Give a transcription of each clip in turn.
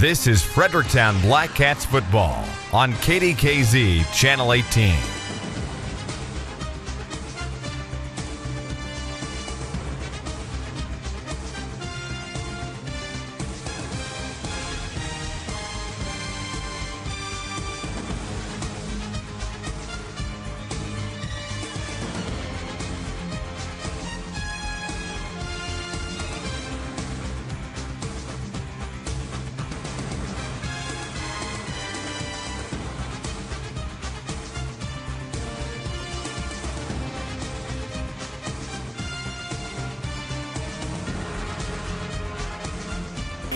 This is Fredericktown Black Cats football on KDKZ Channel 18.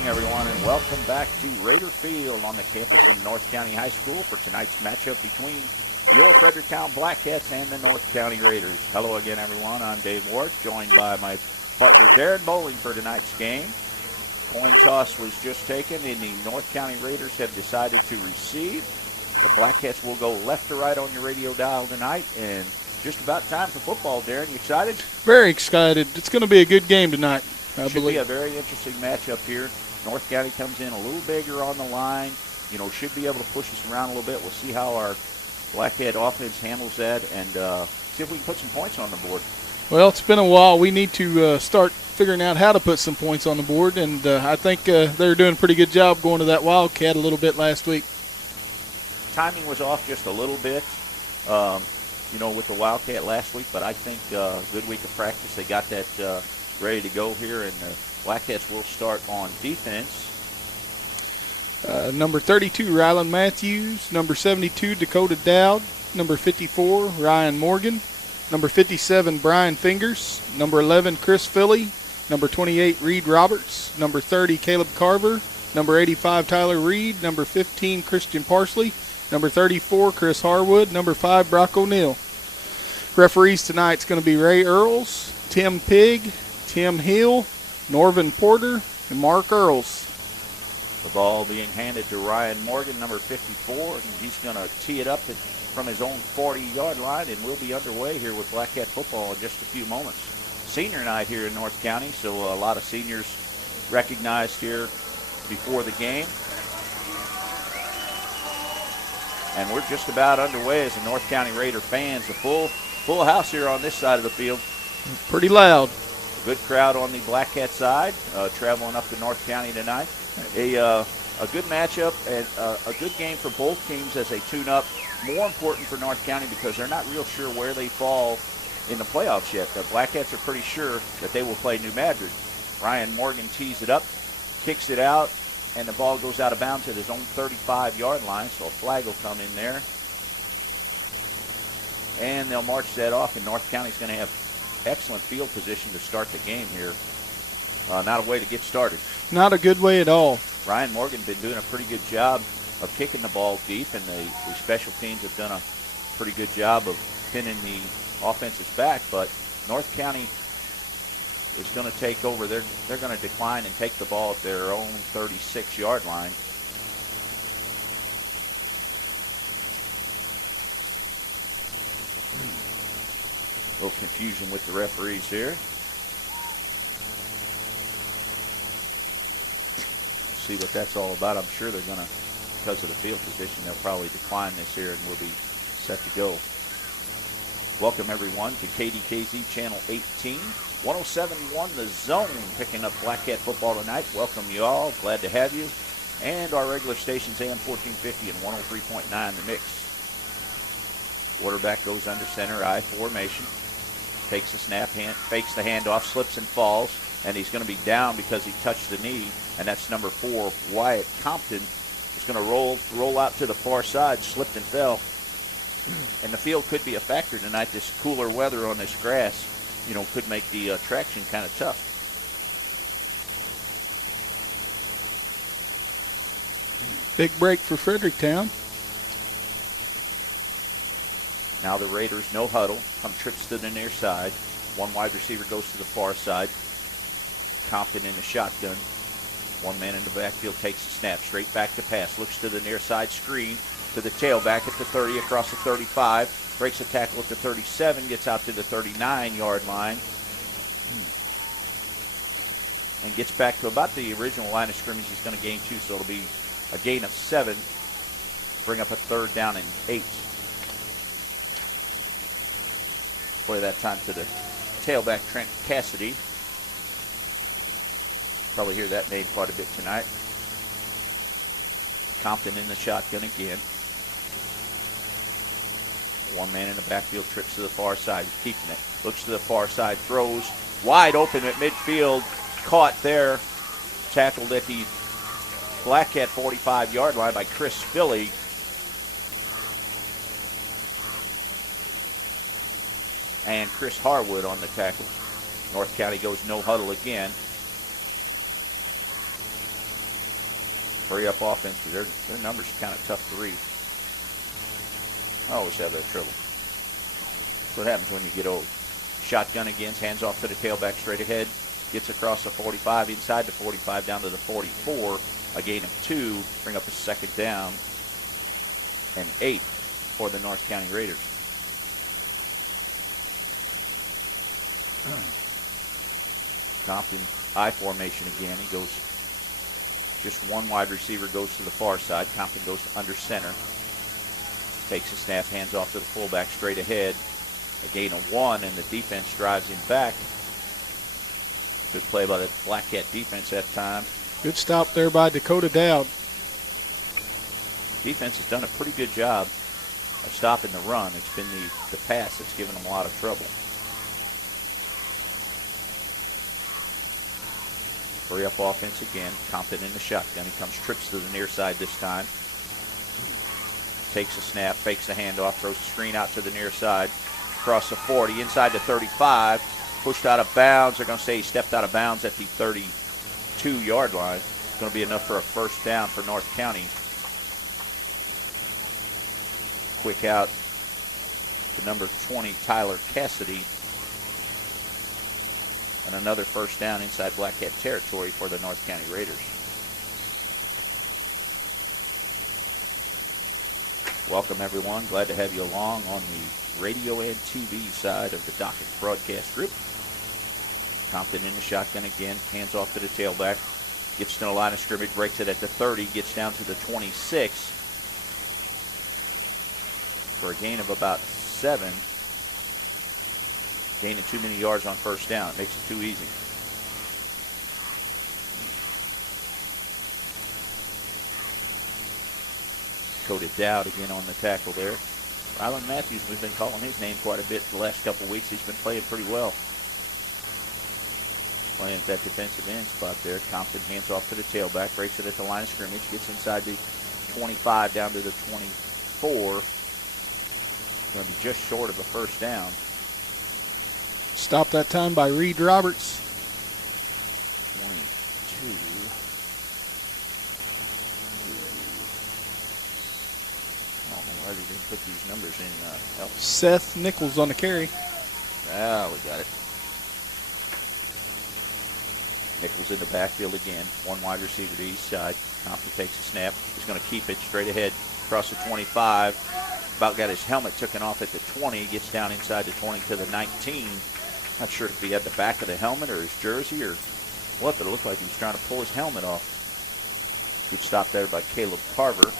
Everyone, and welcome back to Raider Field on the campus of North County High School for tonight's matchup between your Fredericktown Black Cats and the North County Raiders. Hello again, everyone. I'm Dave Ward, joined by my partner Darren Bowling for tonight's game. Coin toss was just taken, and the North County Raiders have decided to receive. The Black Cats will go left to right on your radio dial tonight, and just about time for football. Darren, you excited? Very excited. It's going to be a good game tonight, I Should believe. Be a very interesting matchup here. North County comes in a little bigger on the line, should be able to push us around a little bit. We'll see how our Black Cat offense handles that and see if we can put some points on the board. Well, it's been a while. We need to start figuring out how to put some points on the board, and I think they're doing a pretty good job going to that Wildcat a little bit last week. Timing was off just a little bit, with the Wildcat last week, but I think a good week of practice. They got that ready to go here, and Black Cats will start on defense. Number 32, Rylan Matthews. Number 72, Dakota Dowd. Number 54, Ryan Morgan. Number 57, Brian Fingers. Number 11, Chris Philly. Number 28, Reed Roberts. Number 30, Caleb Carver. Number 85, Tyler Reed. Number 15, Christian Parsley. Number 34, Chris Harwood. Number 5, Brock O'Neill. Referees tonight's going to be Ray Earls, Tim Pigg, Tim Hill, Norvin Porter, and Mark Earls. The ball being handed to Ryan Morgan, number 54, and he's going to tee it up from his own 40-yard line, and we'll be underway here with Black Cat football in just a few moments. Senior night here in North County, so a lot of seniors recognized here before the game. And we're just about underway as the North County Raider fans. A full house here on this side of the field. Pretty loud. Good crowd on the Black Cat side, traveling up to North County tonight. A good matchup and a good game for both teams as they tune up. More important for North County because they're not real sure where they fall in the playoffs yet. The Black Cats are pretty sure that they will play New Madrid. Ryan Morgan tees it up, kicks it out, and the ball goes out of bounds at his own 35-yard line, so a flag will come in there. And they'll march that off, and North County's going to have excellent field position to start the game here. Not a way to get started. Not a good way at all. Ryan Morgan been doing a pretty good job of kicking the ball deep, and the special teams have done a pretty good job of pinning the offenses back. But North County is going to take over. They're going to decline and take the ball at their own 36-yard line. A little confusion with the referees here. See what that's all about. I'm sure they're going to, because of the field position, they'll probably decline this here and we'll be set to go. Welcome, everyone, to KDKZ Channel 18. 107.1 The Zone, picking up Black Cat football tonight. Welcome you all. Glad to have you. And our regular stations, AM 1450 and 103.9 The Mix. Quarterback goes under center, I formation. Takes the snap, fakes the handoff, slips and falls, and he's going to be down because he touched the knee, and that's number 4, Wyatt Compton. He's going to roll out to the far side, slipped and fell. And the field could be a factor tonight. This cooler weather on this grass, could make the traction kind of tough. Big break for Fredericktown. Now the Raiders, no huddle, come trips to the near side. One wide receiver goes to the far side. Compton in the shotgun. One man in the backfield takes the snap, straight back to pass, looks to the near side screen, to the tailback at the 30, across the 35, breaks a tackle at the 37, gets out to the 39-yard line. and gets back to about the original line of scrimmage. He's going to gain 2, so it'll be a gain of 7. Bring up a 3rd down and 8. Play that time to the tailback, Trent Cassidy. Probably hear that name quite a bit tonight. Compton in the shotgun again. One man in the backfield, trips to the far side, he's keeping it. Looks to the far side, throws wide open at midfield. Caught there, tackled at the Black Cat 45-yard line by Chris Philly. And Chris Harwood on the tackle. North County goes no huddle again. Hurry up offense. Their numbers are kind of tough to read. I always have that trouble. That's what happens when you get old. Shotgun again, hands off to the tailback straight ahead. Gets across the 45, inside the 45, down to the 44. A gain of 2. Bring up a 2nd down and 8 for the North County Raiders. Compton I formation again. He goes, just one wide receiver goes to the far side. Compton goes under center. Takes a snap, hands off to the fullback straight ahead. A gain of 1, and the defense drives him back. Good play by the Black Cat defense that time. Good stop there by Dakota Dowd. Defense has done a pretty good job of stopping the run. It's been the pass that's given them a lot of trouble. Hurry up offense again. Compton in the shotgun. He comes, trips to the near side this time. Takes a snap, fakes the handoff, throws the screen out to the near side. Across the 40, inside the 35. Pushed out of bounds. They're going to say he stepped out of bounds at the 32-yard line. It's going to be enough for a 1st down for North County. Quick out to number 20, Tyler Cassidy. And another 1st down inside Black Cat territory for the North County Raiders. Welcome, everyone. Glad to have you along on the radio and TV side of the Docket broadcast group. Compton in the shotgun again. Hands off to the tailback. Gets to the line of scrimmage. Breaks it at the 30. Gets down to the 26. For a gain of about 7. Gaining too many yards on 1st down. It makes it too easy. Dakota Dowd again on the tackle there. Rylan Matthews, we've been calling his name quite a bit the last couple of weeks. He's been playing pretty well. Playing at that defensive end spot there. Compton hands off to the tailback. Breaks it at the line of scrimmage. Gets inside the 25 down to the 24. Going to be just short of a 1st down. Stopped that time by Reed Roberts. 22. I don't know why they didn't put these numbers in. Seth Nichols on the carry. Ah, we got it. Nichols in the backfield again. One wide receiver to each side. Compton takes a snap. He's going to keep it straight ahead across the 25. About got his helmet taken off at the 20. Gets down inside the 20 to the 19. Not sure if he had the back of the helmet or his jersey or what, but it looked like he was trying to pull his helmet off. Good stop there by Caleb Carver.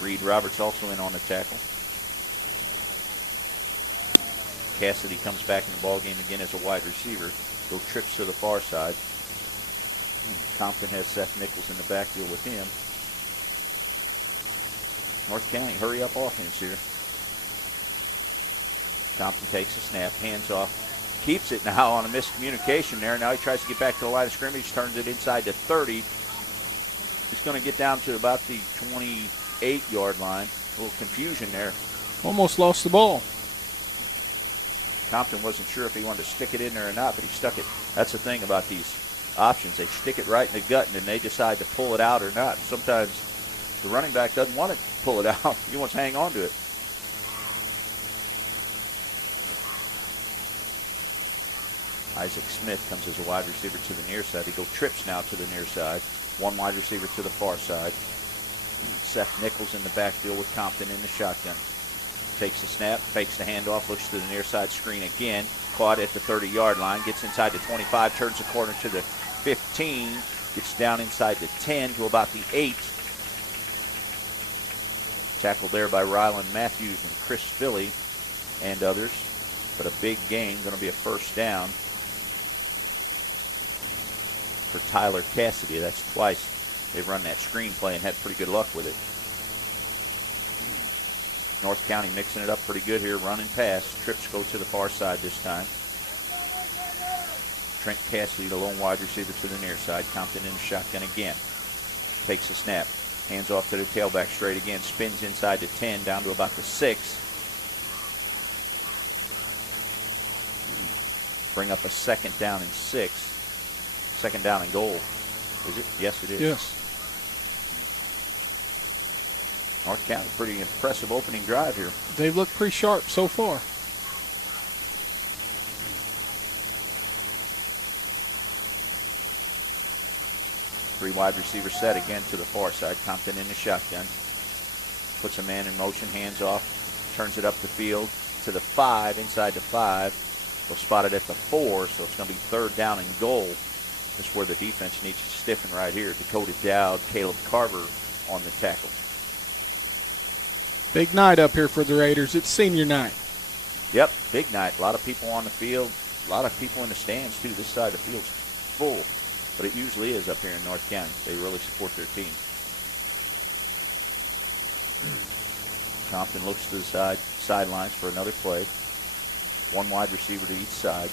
Reed Roberts also in on the tackle. Cassidy comes back in the ball game again as a wide receiver. Go trips to the far side. Compton has Seth Nichols in the backfield with him. North County, hurry up offense here. Compton takes a snap, hands off. Keeps it now on a miscommunication there. Now he tries to get back to the line of scrimmage, turns it inside the 30. He's going to get down to about the 28-yard line. A little confusion there. Almost lost the ball. Compton wasn't sure if he wanted to stick it in there or not, but he stuck it. That's the thing about these options. They stick it right in the gut, and then they decide to pull it out or not. Sometimes the running back doesn't want to pull it out. He wants to hang on to it. Isaac Smith comes as a wide receiver to the near side. They go trips now to the near side. One wide receiver to the far side. Seth Nichols in the backfield with Compton in the shotgun. Takes the snap, fakes the handoff, looks to the near side screen again. Caught at the 30-yard line, gets inside the 25, turns the corner to the 15. Gets down inside the 10 to about the 8. Tackled there by Ryland Matthews and Chris Philly and others. But a big gain, going to be a first down for Tyler Cassidy. That's twice they've run that screen play and had pretty good luck with it. North County mixing it up pretty good here, running pass. Trips go to the far side this time. Trent Cassidy, the lone wide receiver, to the near side. Compton in the shotgun again. Takes a snap. Hands off to the tailback straight again. Spins inside the 10, down to about the 6. Bring up a second down and 6. Second down and goal. Is it? Yes, it is. Yes. North County, pretty impressive opening drive here. They've looked pretty sharp so far. Three wide receiver set again to the far side. Compton in the shotgun. Puts a man in motion, hands off. Turns it up the field to the 5, inside the 5. They'll spot it at the 4, so it's going to be third down and goal. This is where the defense needs to stiffen right here. Dakota Dowd, Caleb Carver on the tackle. Big night up here for the Raiders. It's senior night. Yep, big night. A lot of people on the field. A lot of people in the stands, too. This side of the field's full. But it usually is up here in North County. They really support their team. Compton looks to the sidelines for another play. One wide receiver to each side.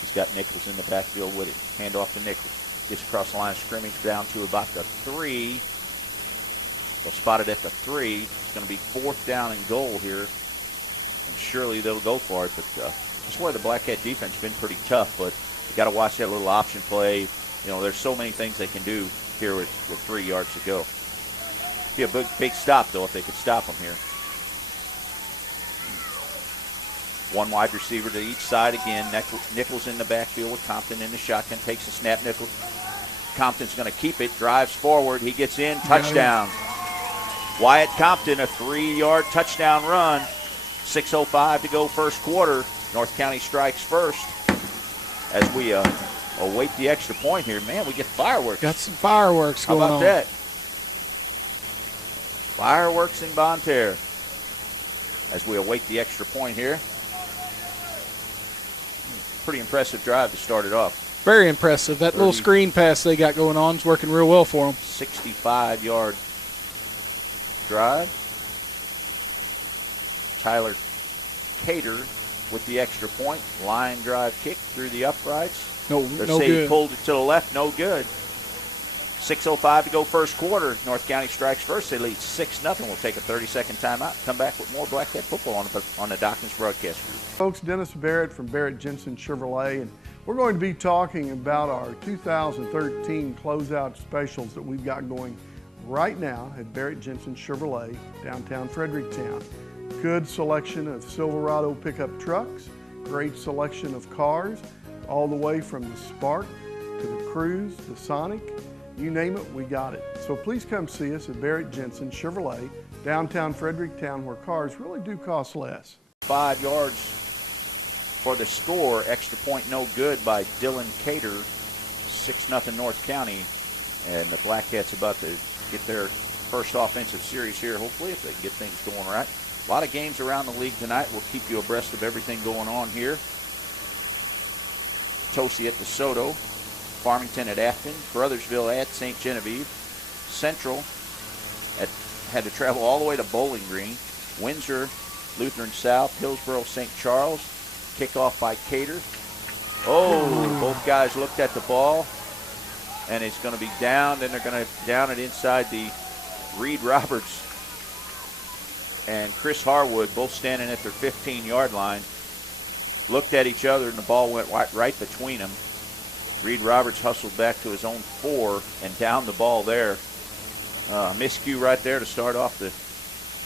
He's got Nichols in the backfield with it. Hand off to Nichols. Gets across the line of scrimmage down to about the 3. They'll spot it at the 3. It's going to be fourth down and goal here. And surely they'll go for it. But that's where the Black Cat defense has been pretty tough. But you got to watch that little option play. You know, there's so many things they can do here with 3 yards to go. Be a big stop, though, if they could stop them here. One wide receiver to each side again. Nichols in the backfield with Compton in the shotgun. Takes a snap. Compton's going to keep it. Drives forward. He gets in. Touchdown. Wyatt Compton, a 3-yard touchdown run. 6:05 to go first quarter. North County strikes first. As we await the extra point here. Man, we get fireworks. Got some fireworks going on. How about that? Fireworks in Bonne Terre. As we await the extra point here. Pretty impressive drive to start it off. Very impressive. That little screen pass they got going on is working real well for them. 65-yard drive. Tyler Cater with the extra point. Line drive kick through the uprights. No say good. He pulled it to the left. No good. 6:05 to go first quarter. North County strikes first. They lead 6-0. We'll take a 30-second timeout. Come back with more Black Cat football on the Dawkins broadcast group. Folks, Dennis Barrett from Barrett Jensen Chevrolet, and we're going to be talking about our 2013 closeout specials that we've got going right now at Barrett Jensen Chevrolet, downtown Fredericktown. Good selection of Silverado pickup trucks, great selection of cars, all the way from the Spark to the Cruze, the Sonic. You name it, we got it. So please come see us at Barrett Jensen Chevrolet, downtown Fredericktown, where cars really do cost less. 5 yards for the score. Extra point no good by Dylan Cater. 6-0 North County. And the Black Cats about to get their first offensive series here, hopefully, if they can get things going right. A lot of games around the league tonight. We'll keep you abreast of everything going on here. Tosi at DeSoto. Farmington at Afton, Brothersville at St. Genevieve, Central had to travel all the way to Bowling Green, Windsor, Lutheran South, Hillsborough, St. Charles, kickoff by Cater. Both guys looked at the ball, and it's going to be down. Then they're going to down it inside the Reed Roberts and Chris Harwood, both standing at their 15-yard line, looked at each other, and the ball went right between them. Reed Roberts hustled back to his own 4 and down the ball there. Miscue right there to start off their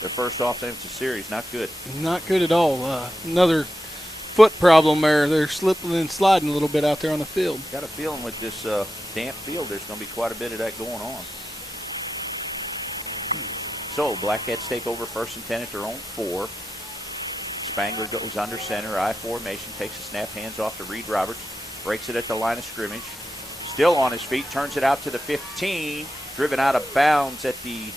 first offensive series. Not good. Not good at all. Another foot problem there. They're slipping and sliding a little bit out there on the field. Got a feeling with this damp field there's going to be quite a bit of that going on. So Black Cats take over 1st and 10 at their own 4. Spangler goes under center, I formation, takes a snap, hands off to Reed Roberts. Breaks it at the line of scrimmage. Still on his feet, turns it out to the 15, driven out of bounds at the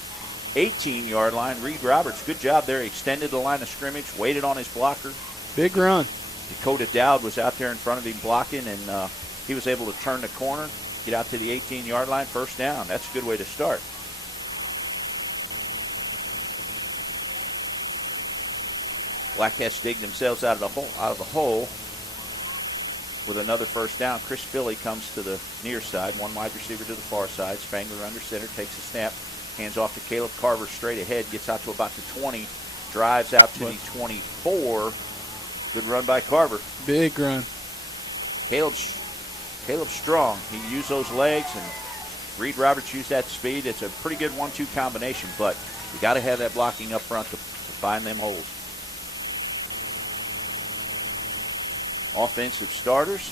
18-yard line. Reed Roberts, good job there. He extended the line of scrimmage, waited on his blocker. Big run. Dakota Dowd was out there in front of him blocking, and he was able to turn the corner, get out to the 18-yard line, first down. That's a good way to start. Black Cats dig themselves out of the hole with another first down. Chris Philly comes to the near side, one wide receiver to the far side. Spangler under center, takes a snap, hands off to Caleb Carver straight ahead, gets out to about the 20, drives out to the 24. Good run by Carver. Big run. Caleb's strong. He used those legs, and Reed Roberts used that speed. It's a pretty good 1-2 combination, but you got to have that blocking up front to find them holes. Offensive starters.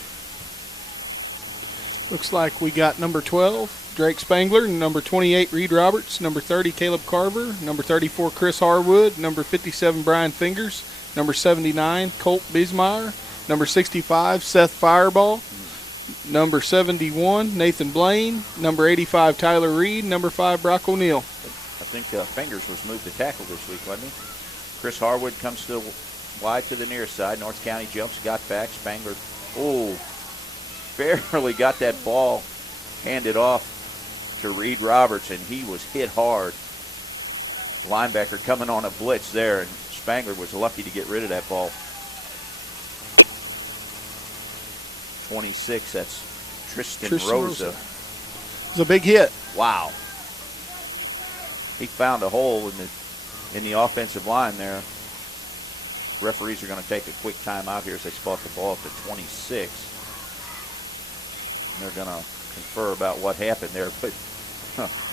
Looks like we got number 12, Drake Spangler, number 28, Reed Roberts, number 30, Caleb Carver, number 34, Chris Harwood, number 57, Brian Fingers, number 79, Colt Bismeyer, number 65, Seth Fireball, number 71, Nathan Blaine, number 85, Tyler Reed, number 5, Brock O'Neill. I think Fingers was moved to tackle this week, wasn't he? Chris Harwood comes to wide to the near side. North County jumps, got back. Spangler, barely got that ball handed off to Reed Roberts, and he was hit hard. Linebacker coming on a blitz there, and Spangler was lucky to get rid of that ball. 26, that's Tristan Rosa. It was a big hit. Wow. He found a hole in the offensive line there. Referees are going to take a quick timeout here as they spot the ball at the 26. And they're going to confer about what happened there. But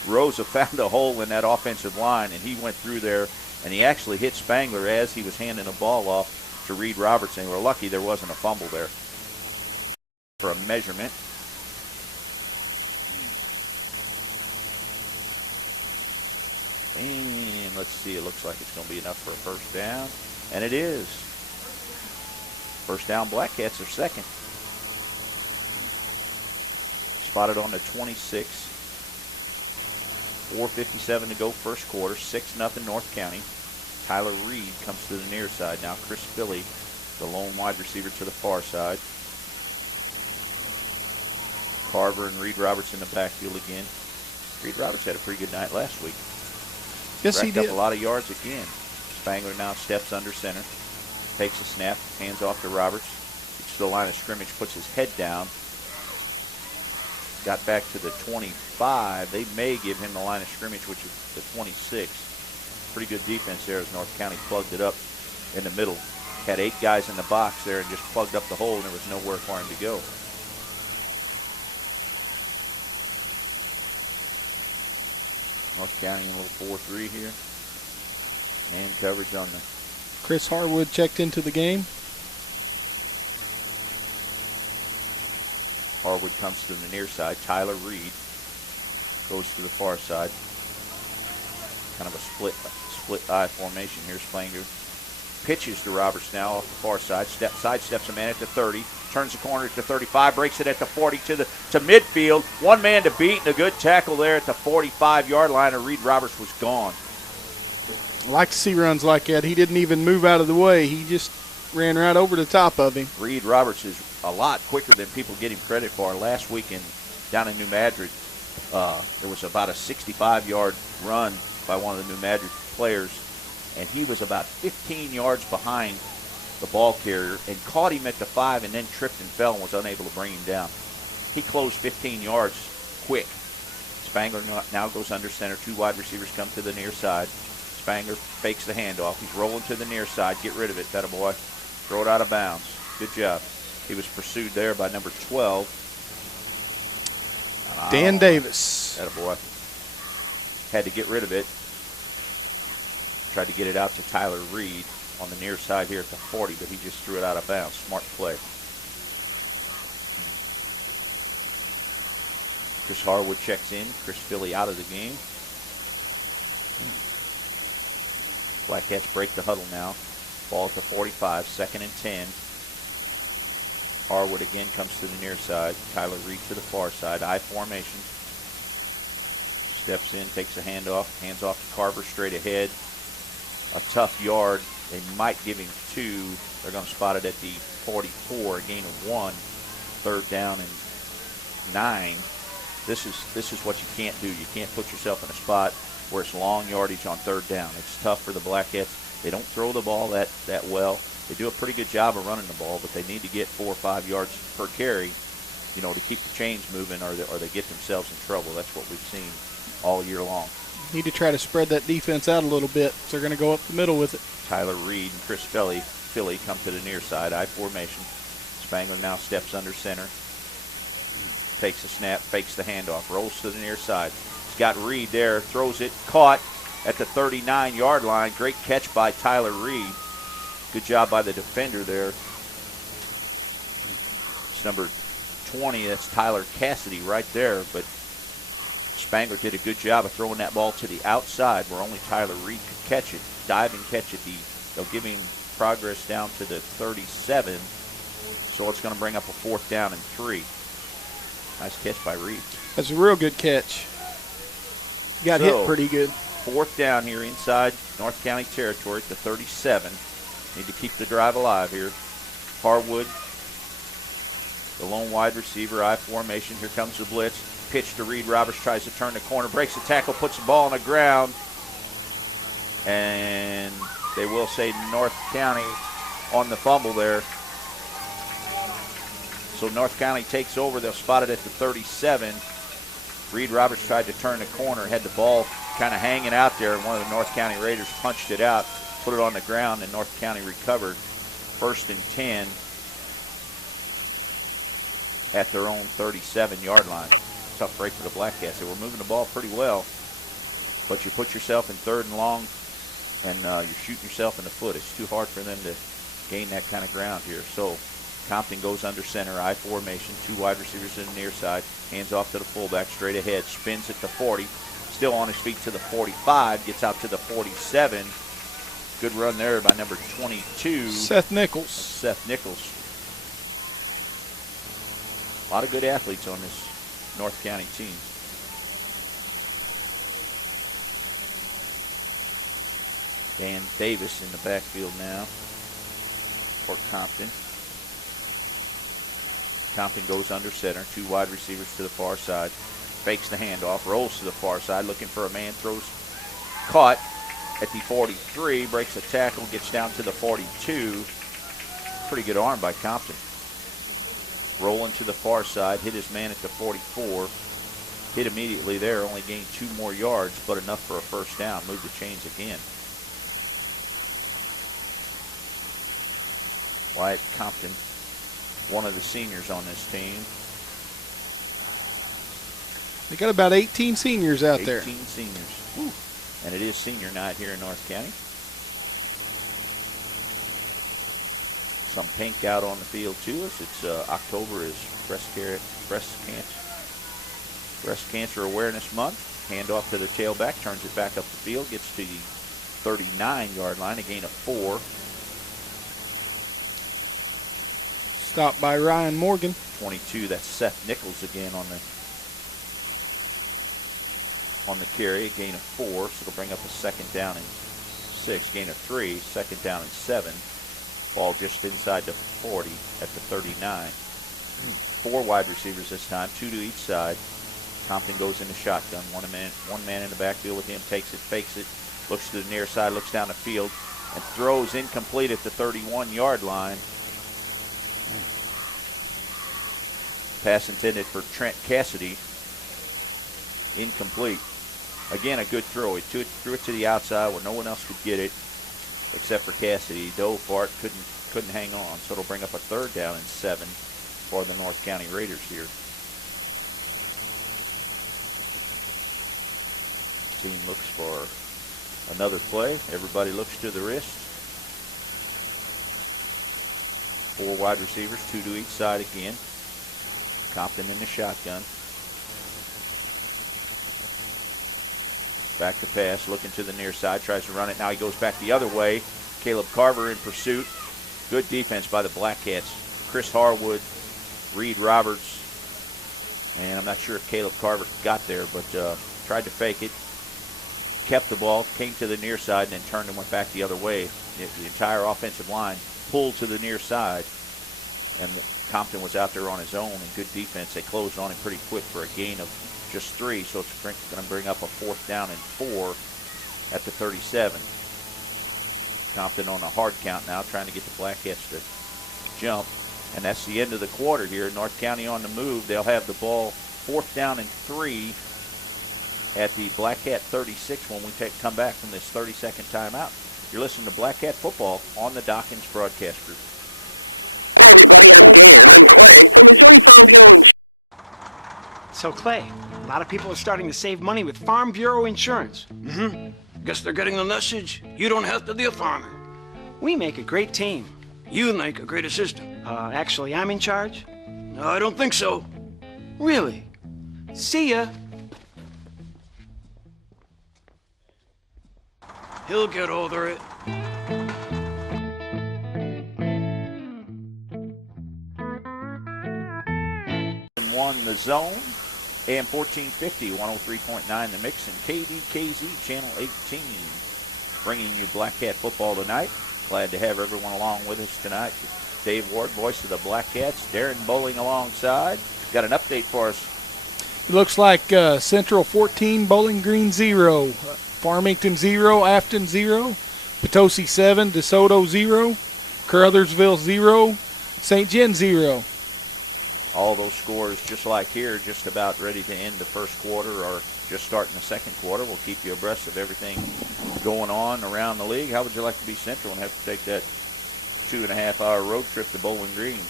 Rosa found a hole in that offensive line, and he went through there, and he actually hit Spangler as he was handing the ball off to Reed Roberts. And we're lucky there wasn't a fumble there. For a measurement. And let's see, it looks like it's going to be enough for a first down. And it is. First down, Black Cats are second. Spotted on the 26. 4:57 to go first quarter. 6-0 North County. Tyler Reed comes to the near side. Now Chris Philly, the lone wide receiver to the far side. Carver and Reed Roberts in the backfield again. Reed Roberts had a pretty good night last week. Yes, he did. Racked up a lot of yards again. Spangler now steps under center, takes a snap, hands off to Roberts. Gets to the line of scrimmage, puts his head down. Got back to the 25. They may give him the line of scrimmage, which is the 26. Pretty good defense there as North County plugged it up in the middle. Had 8 guys in the box there and just plugged up the hole, and there was nowhere for him to go. North County in a little 4-3 here. Man coverage on the... Chris Harwood checked into the game. Harwood comes to the near side. Tyler Reed goes to the far side. Kind of a split eye formation here. Spangler pitches to Roberts now off the far side. Sidesteps a man at the 30. Turns the corner at the 35. Breaks it at the 40 to midfield. One man to beat and a good tackle there at the 45-yard line. And Reed Roberts was gone. I like to see runs like that. He didn't even move out of the way. He just ran right over the top of him. Reed Roberts is a lot quicker than people get him credit for. Last week down in New Madrid, there was about a 65-yard run by one of the New Madrid players, and he was about 15 yards behind the ball carrier and caught him at the 5 and then tripped and fell and was unable to bring him down. He closed 15 yards quick. Spangler now goes under center. 2 wide receivers come to the near side. Spangler fakes the handoff. He's rolling to the near side. Get rid of it. That a boy. Throw it out of bounds. Good job. He was pursued there by number 12. Dan Davis. That a boy. Had to get rid of it. Tried to get it out to Tyler Reed on the near side here at the 40, but he just threw it out of bounds. Smart play. Chris Harwood checks in. Chris Philly out of the game. Black Cats break the huddle now. Ball at the 45, 2nd and 10. Harwood again comes to the near side. Tyler Reed to the far side. I formation. Steps in, takes a handoff, hands off to Carver straight ahead. A tough yard. They might give him 2. They're going to spot it at the 44, a gain of 1. 3rd down and 9. This is what you can't do. You can't put yourself in a spot where it's long yardage on 3rd down. It's tough for the Blackcats. They don't throw the ball that well. They do a pretty good job of running the ball, but they need to get 4 or 5 yards per carry, to keep the chains moving, or they get themselves in trouble. That's what we've seen all year long. Need to try to spread that defense out a little bit. So they're going to go up the middle with it. Tyler Reed and Chris Philly come to the near side. I formation. Spangler now steps under center. Takes a snap, fakes the handoff, rolls to the near side. He's got Reed there, throws it, caught at the 39-yard line. Great catch by Tyler Reed. Good job by the defender there. It's number 20, that's Tyler Cassidy right there, but Spangler did a good job of throwing that ball to the outside where only Tyler Reed could catch it. Dive and catch it. They'll give him progress down to the 37, so it's going to bring up a 4th down and 3. Nice catch by Reed. That's a real good catch. Got hit pretty good. 4th down here inside North County territory at the 37. Need to keep the drive alive here. Harwood, the lone wide receiver, I formation. Here comes the blitz. Pitch to Reed. Roberts tries to turn the corner, breaks the tackle, puts the ball on the ground. And they will say North County on the fumble there. So North County takes over. They'll spot it at the 37. Reed Roberts tried to turn the corner, had the ball kind of hanging out there, and one of the North County Raiders punched it out, put it on the ground, and North County recovered. 1st and 10 at their own 37-yard line. Tough break for the Blackcats. They were moving the ball pretty well, but you put yourself in 3rd and long, and you're shooting yourself in the foot. It's too hard for them to gain that kind of ground here. So Compton goes under center, I formation, 2 wide receivers in the near side, hands off to the fullback, straight ahead, spins at the 40, still on his feet to the 45, gets out to the 47. Good run there by number 22. Seth Nichols. Seth Nichols. A lot of good athletes on this North County team. Dan Davis in the backfield now for Compton. Compton goes under center, 2 wide receivers to the far side, fakes the handoff, rolls to the far side, looking for a man, throws, caught at the 43, breaks a tackle, gets down to the 42. Pretty good arm by Compton. Rolling to the far side, hit his man at the 44, hit immediately there, only gained 2 more yards, but enough for a 1st down, moved the chains again. Wyatt Compton, one of the seniors on this team. They got about 18 seniors out there. 18 seniors. Woo. And it is senior night here in North County. Some pink out on the field too. It's October is breast cancer awareness month. Hand off to the tailback, turns it back up the field, gets to the 39-yard line, a gain of 4. Stopped by Ryan Morgan. 22, that's Seth Nichols again on the carry, a gain of 4, so it'll bring up a 2nd down and 6, gain of 3, 2nd down and 7. Ball just inside the 40 at the 39. 4 wide receivers this time, 2 to each side. Compton goes in the shotgun, one man in the backfield with him, takes it, fakes it, looks to the near side, looks down the field, and throws incomplete at the 31-yard line. Pass intended for Trent Cassidy. Incomplete. Again, a good throw. He threw it to the outside where no one else could get it except for Cassidy. Dove for it, couldn't hang on. So it'll bring up a 3rd down and 7 for the North County Raiders here. Team looks for another play. Everybody looks to the wrist. 4 wide receivers, 2 to each side again. Compton in the shotgun. Back to pass, looking to the near side, tries to run it. Now he goes back the other way. Caleb Carver in pursuit. Good defense by the Blackcats. Chris Harwood Reed Roberts, and I'm not sure if Caleb Carver got there, but tried to fake it, kept the ball, came to the near side, and then turned and went back the other way. The entire offensive line pulled to the near side, and Compton was out there on his own, and good defense. They closed on him pretty quick for a gain of just 3, so it's going to bring up a 4th down and 4 at the 37. Compton on a hard count now, trying to get the Black Cats to jump, and that's the end of the quarter here. North County on the move. They'll have the ball 4th down and 3 at the Black Cat 36 when we come back from this 30-second timeout. You're listening to Black Cat Football on the Dawkins Broadcast Group. So, Clay, a lot of people are starting to save money with Farm Bureau insurance. Guess they're getting the message. You don't have to be a farmer. We make a great team. You make a great assistant. Actually, I'm in charge. No, I don't think so. Really? See ya. He'll get over it. Won the zone. AM 1450, 103.9 The Mix, and KDKZ Channel 18. Bringing you Black Cat football tonight. Glad to have everyone along with us tonight. Dave Ward, voice of the Black Cats. Darren Bowling alongside. Got an update for us. It looks like Central 14, Bowling Green 0, Farmington 0, Afton 0, Potosi 7, DeSoto 0, Caruthersville 0, St. John 0. All those scores just like here, just about ready to end the first quarter or just starting the second quarter. We'll keep you abreast of everything going on around the league. How would you like to be Central and have to take that 2.5-hour road trip to Bowling Green?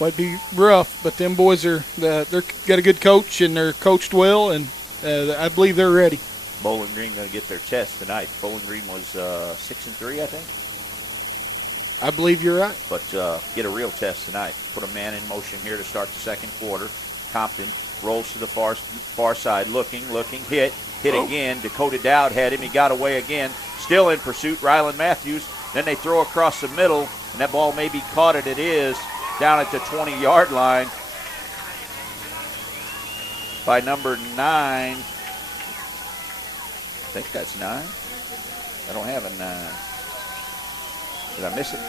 Well, it'd be rough, but them boys they're got a good coach and they're coached well, and I believe they're ready. Bowling Green going to get their test tonight. Bowling Green was 6-3, I think. I believe you're right. But get a real test tonight. Put a man in motion here to start the second quarter. Compton rolls to the far side, looking, hit again. Dakota Dowd had him. He got away again. Still in pursuit, Rylan Matthews. Then they throw across the middle, and that ball may be caught, and it is, down at the 20-yard line by number 9. I think that's 9. I don't have a 9. Did I miss it?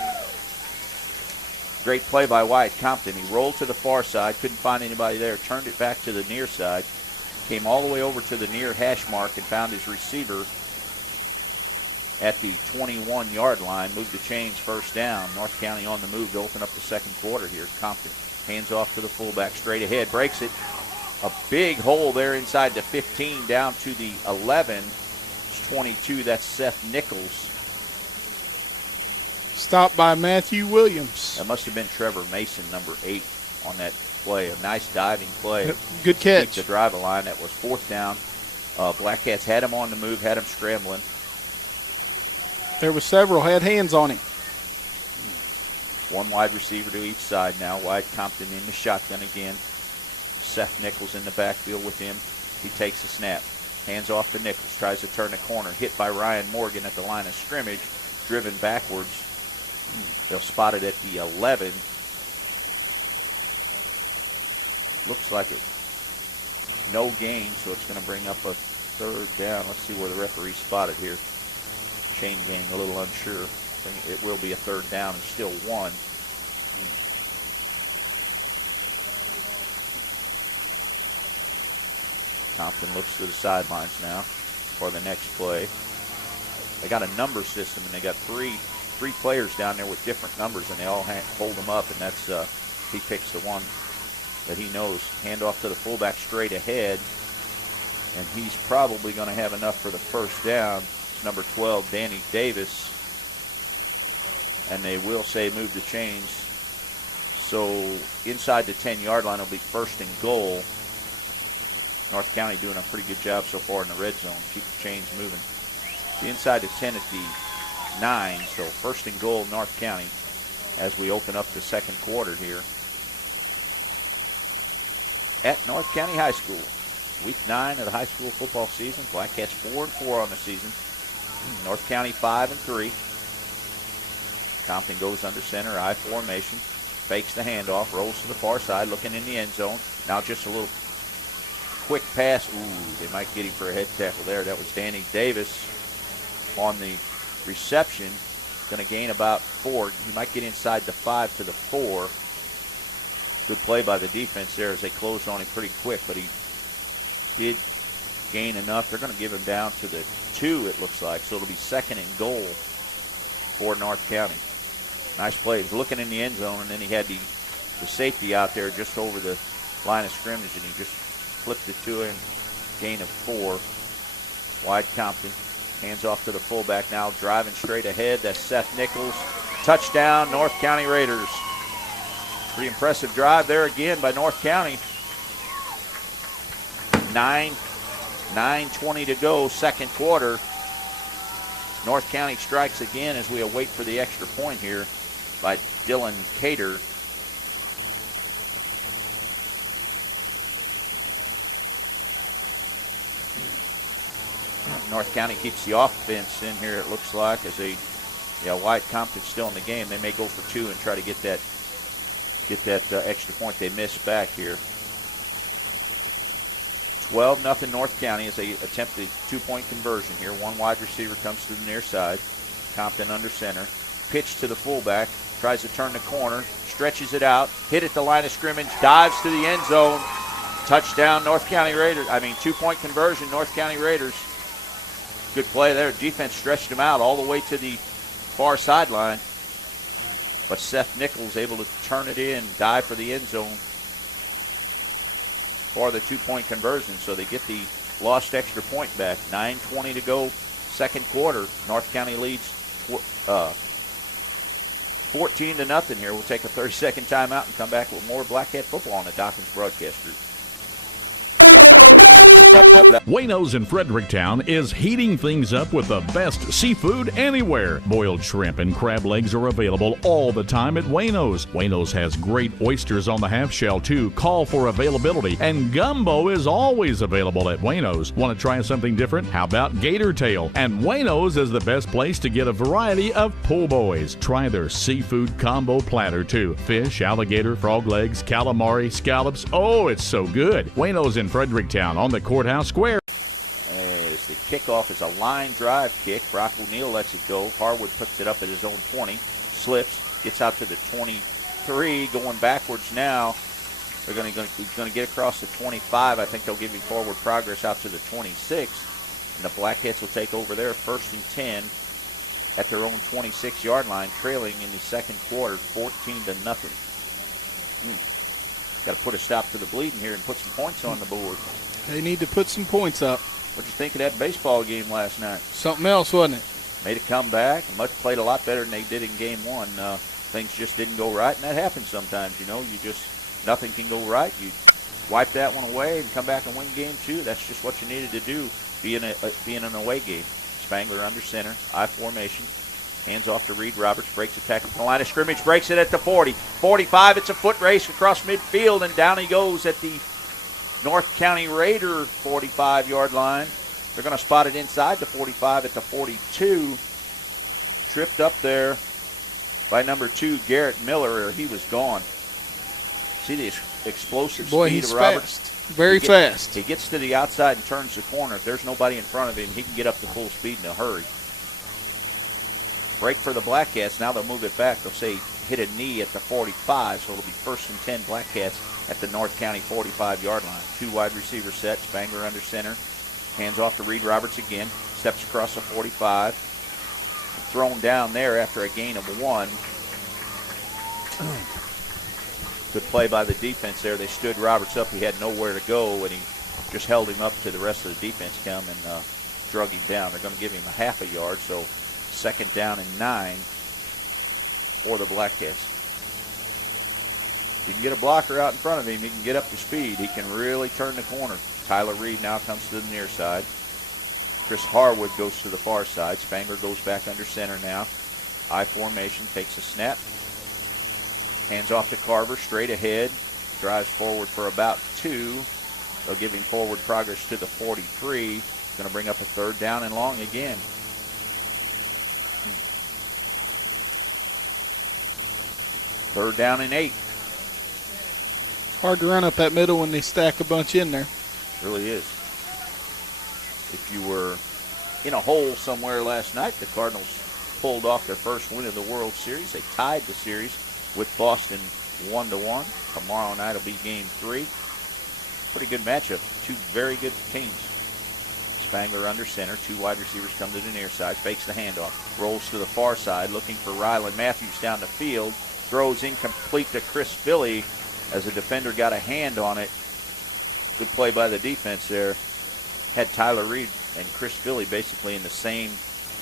Great play by Wyatt Compton. He rolled to the far side, couldn't find anybody there, turned it back to the near side, came all the way over to the near hash mark and found his receiver at the 21-yard line. Moved the chains, first down. North County on the move to open up the second quarter here. Compton hands off to the fullback, straight ahead, breaks it. A big hole there inside the 15, down to the 11. It's 22, that's Seth Nichols. Stopped by Matthew Williams. That must have been Trevor Mason, number 8, on that play. A nice diving play. Good catch. Keep the drive line. That was 4th down. Black Cats had him on the move, had him scrambling. There was several, had hands on him. One wide receiver to each side now. Wyatt Compton in the shotgun again. Seth Nichols in the backfield with him. He takes a snap. Hands off to Nichols. Tries to turn the corner. Hit by Ryan Morgan at the line of scrimmage. Driven backwards. They'll spot it at the 11. Looks like it. No gain, so it's going to bring up a 3rd down. Let's see where the referee spotted here. Chain gang a little unsure. It will be a 3rd down and still 1. Compton looks to the sidelines now for the next play. They got a number system, and they got three players down there with different numbers, and they all hold them up, and that's he picks the one that he knows. Hand off to the fullback straight ahead, and he's probably going to have enough for the first down. It's number 12, Danny Davis, and they will say move the chains. So inside the 10-yard line will be 1st and goal. North County doing a pretty good job so far in the red zone. Keep the chains moving. So inside the 10 at the 9, so 1st and goal, North County, as we open up the second quarter here at North County High School. Week 9 of the high school football season. Black Cats 4-4 on the season. North County 5-3. Compton goes under center, I formation. fakes the handoff, rolls to the far side, looking in the end zone. Now just a little quick pass. Ooh, they might get him for a head tackle there. That was Danny Davis on the reception. Going to gain about 4. He might get inside the 5 to the 4. Good play by the defense there as they closed on him pretty quick, but he did gain enough. They're going to give him down to the 2, it looks like, so it'll be 2nd and goal for North County. Nice play. He was looking in the end zone, and then he had the safety out there just over the line of scrimmage, and he just flipped it to him. Gain of 4. Wide Compton. Hands off to the fullback now, driving straight ahead. That's Seth Nichols. Touchdown, North County Raiders. Pretty impressive drive there again by North County. 9:20 to go, second quarter. North County strikes again as we await for the extra point here by Dylan Cater. North County keeps the offense in here, it looks like, as Wyatt Compton's still in the game. They may go for 2 and try to get that extra point they missed back here. 12-0 North County as they attempt a 2-point conversion here. One wide receiver comes to the near side. Compton under center. Pitch to the fullback. Tries to turn the corner. Stretches it out. Hit at the line of scrimmage. Dives to the end zone. Touchdown North County Raiders. 2-point conversion North County Raiders. Good play there. Defense stretched him out all the way to the far sideline. But Seth Nichols able to turn it in, dive for the end zone for the 2-point conversion. So they get the lost extra point back. 9:20 to go, second quarter. North County leads 14-0 here. We'll take a 30-second timeout and come back with more Black Cat football on the Dawkins Broadcast Group. Wayno's in Fredericktown is heating things up with the best seafood anywhere. Boiled shrimp and crab legs are available all the time at Wayno's. Wayno's has great oysters on the half shell too. Call for availability. And gumbo is always available at Wayno's. Want to try something different? How about gator tail? And Wayno's is the best place to get a variety of po' boys. Try their seafood combo platter too. Fish, alligator, frog legs, calamari, scallops. Oh, it's so good. Wayno's in Fredericktown on the Courthouse Square. As the kickoff is a line drive kick. Brock O'Neill lets it go. Harwood puts it up at his own 20. Slips. Gets out to the 23. Going backwards now. He's going to get across the 25. I think they'll give him forward progress out to the 26. And the Blackheads will take over there 1st and 10 at their own 26-yard line, trailing in the second quarter 14-0. Got to put a stop to the bleeding here and put some points on the board. They need to put some points up. What'd you think of that baseball game last night? Something else, wasn't it? Made a comeback. Played a lot better than they did in game 1. Things just didn't go right, and that happens sometimes. Nothing can go right. You wipe that one away and come back and win game 2. That's just what you needed to do, being an away game. Spangler under center, I formation. Hands off to Reed Roberts, breaks attack at the line of scrimmage, breaks it at the 40. 45, it's a foot race across midfield, and down he goes at the North County Raider 45-yard line. They're going to spot it inside the 45 at the 42. Tripped up there by number 2, Garrett Miller, or he was gone. See the explosive speed of Roberts? Fast. Very fast. He gets to the outside and turns the corner. If there's nobody in front of him, he can get up to full speed in a hurry. Break for the Blackcats. Now they'll move it back. They'll say hit a knee at the 45, so it'll be 1st and 10 Blackcats at the North County 45-yard line. 2 wide receiver set. Spangler under center. Hands off to Reed Roberts again. Steps across the 45. Thrown down there after a gain of 1. Good play by the defense there. They stood Roberts up. He had nowhere to go, and he just held him up to the rest of the defense come and drug him down. They're going to give him a half a yard, so 2nd down and 9 for the Blackcats. If you can get a blocker out in front of him, he can get up to speed. He can really turn the corner. Tyler Reed now comes to the near side. Chris Harwood goes to the far side. Spangler goes back under center now. I formation, takes a snap. Hands off to Carver, straight ahead. Drives forward for about 2. They'll give him forward progress to the 43. Going to bring up a 3rd down and long again. 3rd down and 8. Hard to run up that middle when they stack a bunch in there. Really is. If you were in a hole somewhere last night, the Cardinals pulled off their first win of the World Series. They tied the series with Boston 1-1. Tomorrow night will be game 3. Pretty good matchup. 2 very good teams. Spangler under center. 2 wide receivers come to the near side. Fakes the handoff. Rolls to the far side looking for Ryland Matthews down the field. Throws incomplete to Chris Philly as a defender got a hand on it. Good play by the defense there. Had Tyler Reed and Chris Philly basically in the same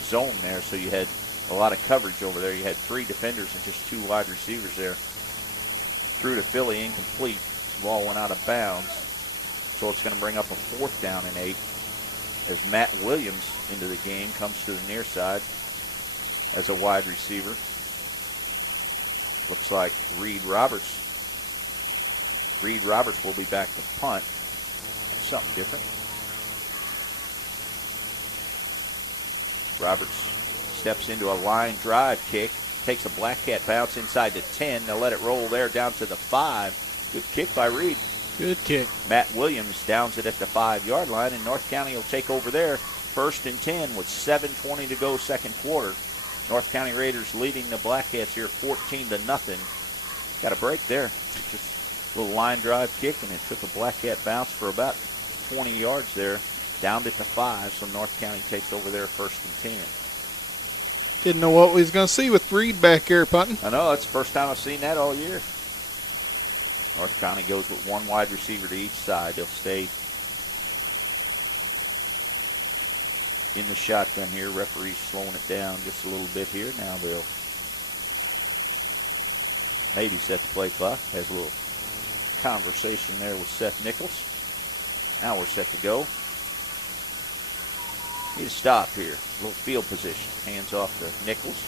zone there, so you had a lot of coverage over there. You had 3 defenders and just 2 wide receivers there. Threw to Philly, incomplete. The ball went out of bounds. So it's going to bring up a 4th down and 8 as Matt Williams into the game comes to the near side as a wide receiver. Looks like Reed Roberts will be back to punt. Something different. Roberts steps into a line drive kick, takes a black cat bounce inside the 10. They'll let it roll there down to the 5. Good kick by Reed. Good kick. Matt Williams downs it at the 5-yard line, and North County will take over there. 1st and 10 with 7:20 to go, 2nd quarter. North County Raiders leading the Black Cats here 14-0. Got a break there. Just a little line drive kick, and it took a Black Cat bounce for about 20 yards there. Downed it to 5, so North County takes over there 1st and 10. Didn't know what we was going to see with Reed back there punting. I know, that's the first time I've seen that all year. North County goes with 1 wide receiver to each side. They'll stay in the shotgun here. Referee's slowing it down just a little bit here. Now they'll maybe set the play clock. Has a little conversation there with Seth Nichols. Now we're set to go. Need a stop here. A little field position. Hands off to Nichols.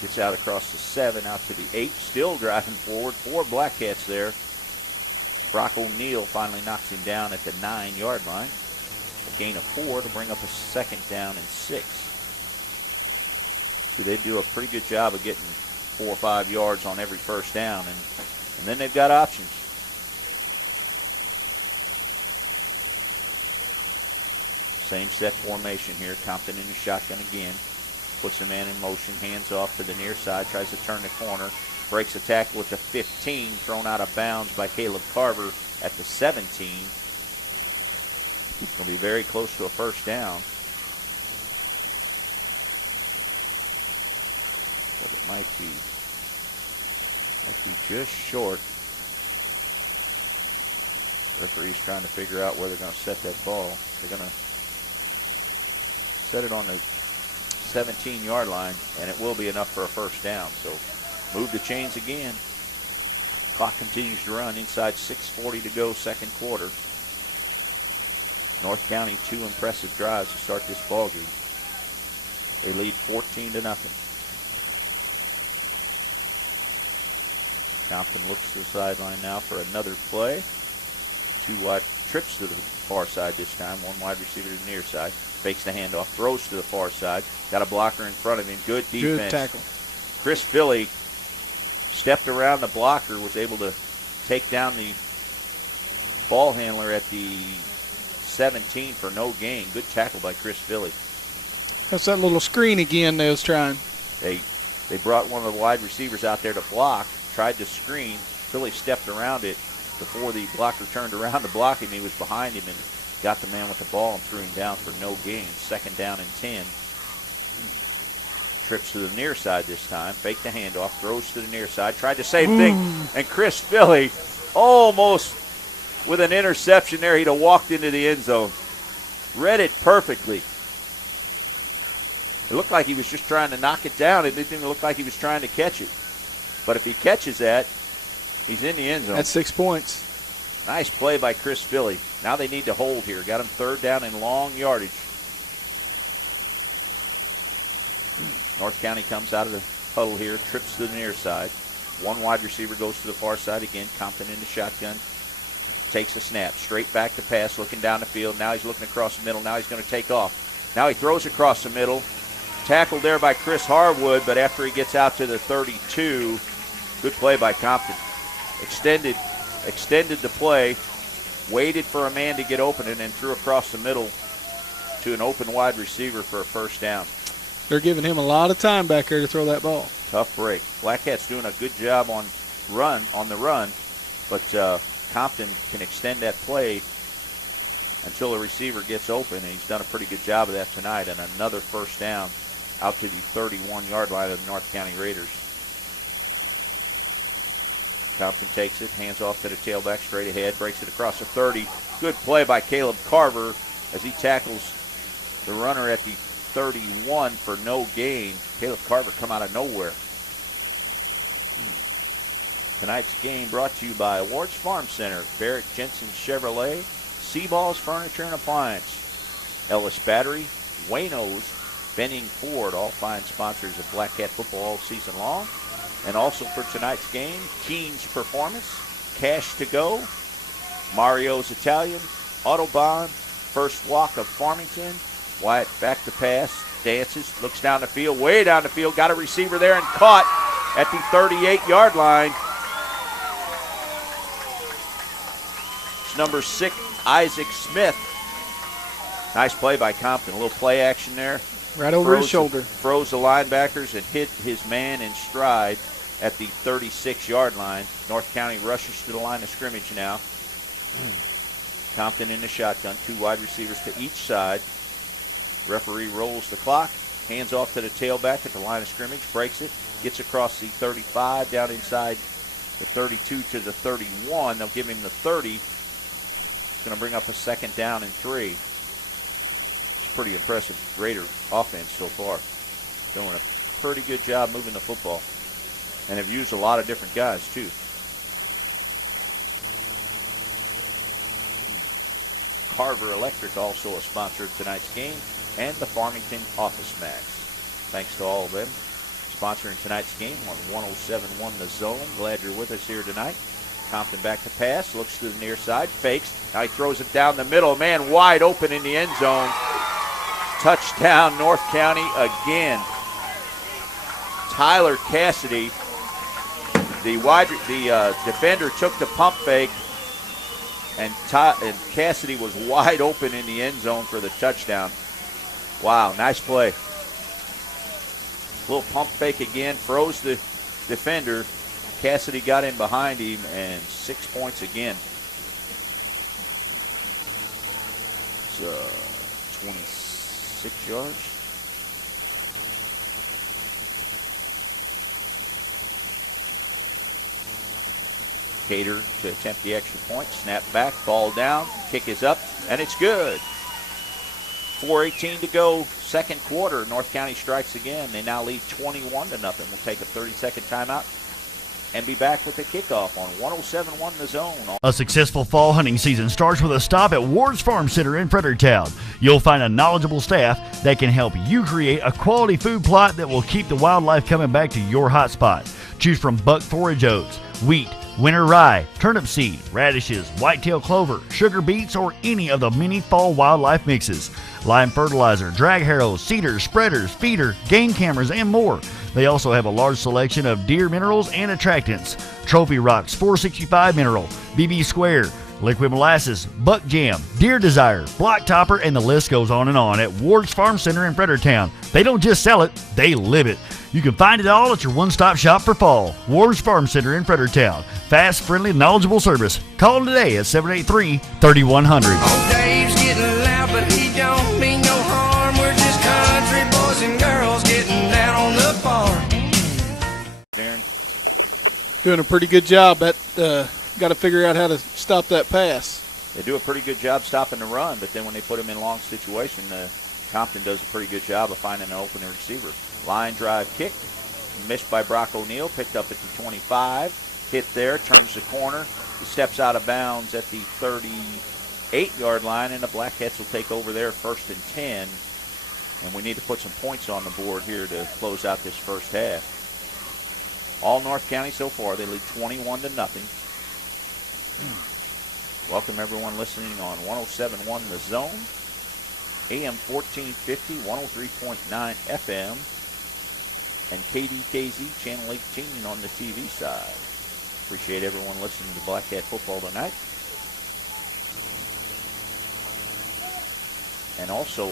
Gets out across the 7, out to the 8. Still driving forward. 4 Black Cats there. Brock O'Neill finally knocks him down at the 9-yard line. A gain of 4 to bring up a 2nd down and 6. So they do a pretty good job of getting 4 or 5 yards on every 1st down. And then they've got options. Same set formation here. Compton in the shotgun again. Puts a man in motion. Hands off to the near side. Tries to turn the corner. Breaks a tackle at the 15. Thrown out of bounds by Caleb Carver at the 17. It's going to be very close to a 1st down. But it might be just short. Referee's trying to figure out where they're going to set that ball. They're going to set it on the 17-yard line, and it will be enough for a 1st down. So move the chains again. Clock continues to run. Inside 6:40 to go, 2nd quarter. North County 2 impressive drives to start this ballgame. They lead 14-0. Compton looks to the sideline now for another play. 2 wide trips to the far side this time. 1 wide receiver to the near side. Fakes the handoff. Throws to the far side. Got a blocker in front of him. Good defense. Good tackle. Chris Philly stepped around the blocker. Was able to take down the ball handler at the 17 for no gain. Good tackle by Chris Philly. That's that little screen again they was trying. They brought one of the wide receivers out there to block. Tried to screen. Philly stepped around it. Before the blocker turned around to block him, he was behind him and got the man with the ball and threw him down for no gain. 2nd down and 10. Trips to the near side this time. Faked the handoff. Throws to the near side. Tried the same thing. And Chris Philly almost with an interception there. He'd have walked into the end zone. Read it perfectly. It looked like he was just trying to knock it down. It didn't look like he was trying to catch it. But if he catches that, he's in the end zone. That's 6 points. Nice play by Chris Philly. Now they need to hold here. Got him 3rd down and long yardage. North County comes out of the huddle here. Trips to the near side. 1 wide receiver goes to the far side again. Compton in the shotgun. Takes a snap. Straight back to pass. Looking down the field. Now he's looking across the middle. Now he's going to take off. Now he throws across the middle. Tackled there by Chris Harwood, but after he gets out to the 32, Good play by Compton. Extended the play, waited for a man to get open, and then threw across the middle to an open wide receiver for a first down. They're giving him a lot of time back there to throw that ball. Tough break. Black Cats doing a good job on the run, but Compton can extend that play until the receiver gets open, and he's done a pretty good job of that tonight. And another first down out to the 31-yard line of the North County Raiders. Compton takes it, hands off to the tailback straight ahead, breaks it across the 30. Good play by Caleb Carver as he tackles the runner at the 31 for no gain. Caleb Carver come out of nowhere. Tonight's game brought to you by Awards Farm Center, Barrett Jensen Chevrolet, Seaballs Furniture and Appliance, Ellis Battery, Wayno's, Benning Ford, all fine sponsors of Black Cat football all season long. And also for tonight's game, Keen's Performance, Cash to Go, Mario's Italian, Autobahn, First Walk of Farmington. Wyatt back to pass, dances, looks down the field, way down the field, got a receiver there and caught at the 38-yard line. It's number 6, Isaac Smith. Nice play by Compton, a little play action there. Right over his shoulder. Froze the linebackers and hit his man in stride at the 36-yard line. North County rushes to the line of scrimmage now. Compton in the shotgun, 2 wide receivers to each side. Referee rolls the clock, hands off to the tailback at the line of scrimmage, breaks it, gets across the 35, down inside the 32 to the 31. They'll give him the 30. It's going to bring up a second down and 3. Pretty impressive Raider offense so far. Doing a pretty good job moving the football. And have used a lot of different guys, too. Carver Electric, also a sponsor of tonight's game, and the Farmington Office Max. Thanks to all of them sponsoring tonight's game on 107.1 The Zone. Glad you're with us here tonight. Compton back to pass, looks to the near side, fakes. Now he throws it down the middle. Man wide open in the end zone. Touchdown, North County again. Tyler Cassidy, the defender, took the pump fake, and Cassidy was wide open in the end zone for the touchdown. Wow, nice play. Little pump fake again, froze the defender. Cassidy got in behind him, and 6 points again. It's 26 yards. Cater to attempt the extra point. Snap back, ball down, kick is up, and it's good. 4:18 to go, second quarter. North County strikes again. They now lead 21-0. We'll take a 30-second timeout and be back with the kickoff on 107.1 The Zone. A successful fall hunting season starts with a stop at Ward's Farm Center in Fredericktown. You'll find a knowledgeable staff that can help you create a quality food plot that will keep the wildlife coming back to your hot spot. Choose from buck forage oats, wheat, winter rye, turnip seed, radishes, whitetail clover, sugar beets, or any of the many fall wildlife mixes. Lime fertilizer, drag harrows, seeders, spreaders, feeder, game cameras, and more. They also have a large selection of deer minerals and attractants. Trophy Rocks 465 Mineral, BB Square, Liquid Molasses, Buck Jam, Deer Desire, Block Topper, and the list goes on at Ward's Farm Center in Fredericktown. They don't just sell it, they live it. You can find it all at your one-stop shop for fall. Ward's Farm Center in Fredericktown. Fast, friendly, knowledgeable service. Call them today at 783-3100. Oh, Dave's getting loud, but he don't mean no harm. We're just country boys and girls getting down on the farm. Darren? Doing a pretty good job. That got to figure out how to stop that pass. They do a pretty good job stopping the run, but then when they put him in long situation, Compton does a pretty good job of finding an open receiver. Line drive kick, missed by Brock O'Neill, picked up at the 25, hit there, turns the corner, he steps out of bounds at the 38-yard line, and the Black Cats will take over there 1st and 10. And we need to put some points on the board here to close out this first half. All North County so far, they lead 21-0. Welcome everyone listening on 107.1 The Zone, AM 1450, 103.9 FM. and KDKZ Channel 18 on the TV side. Appreciate everyone listening to Black Cat football tonight. And also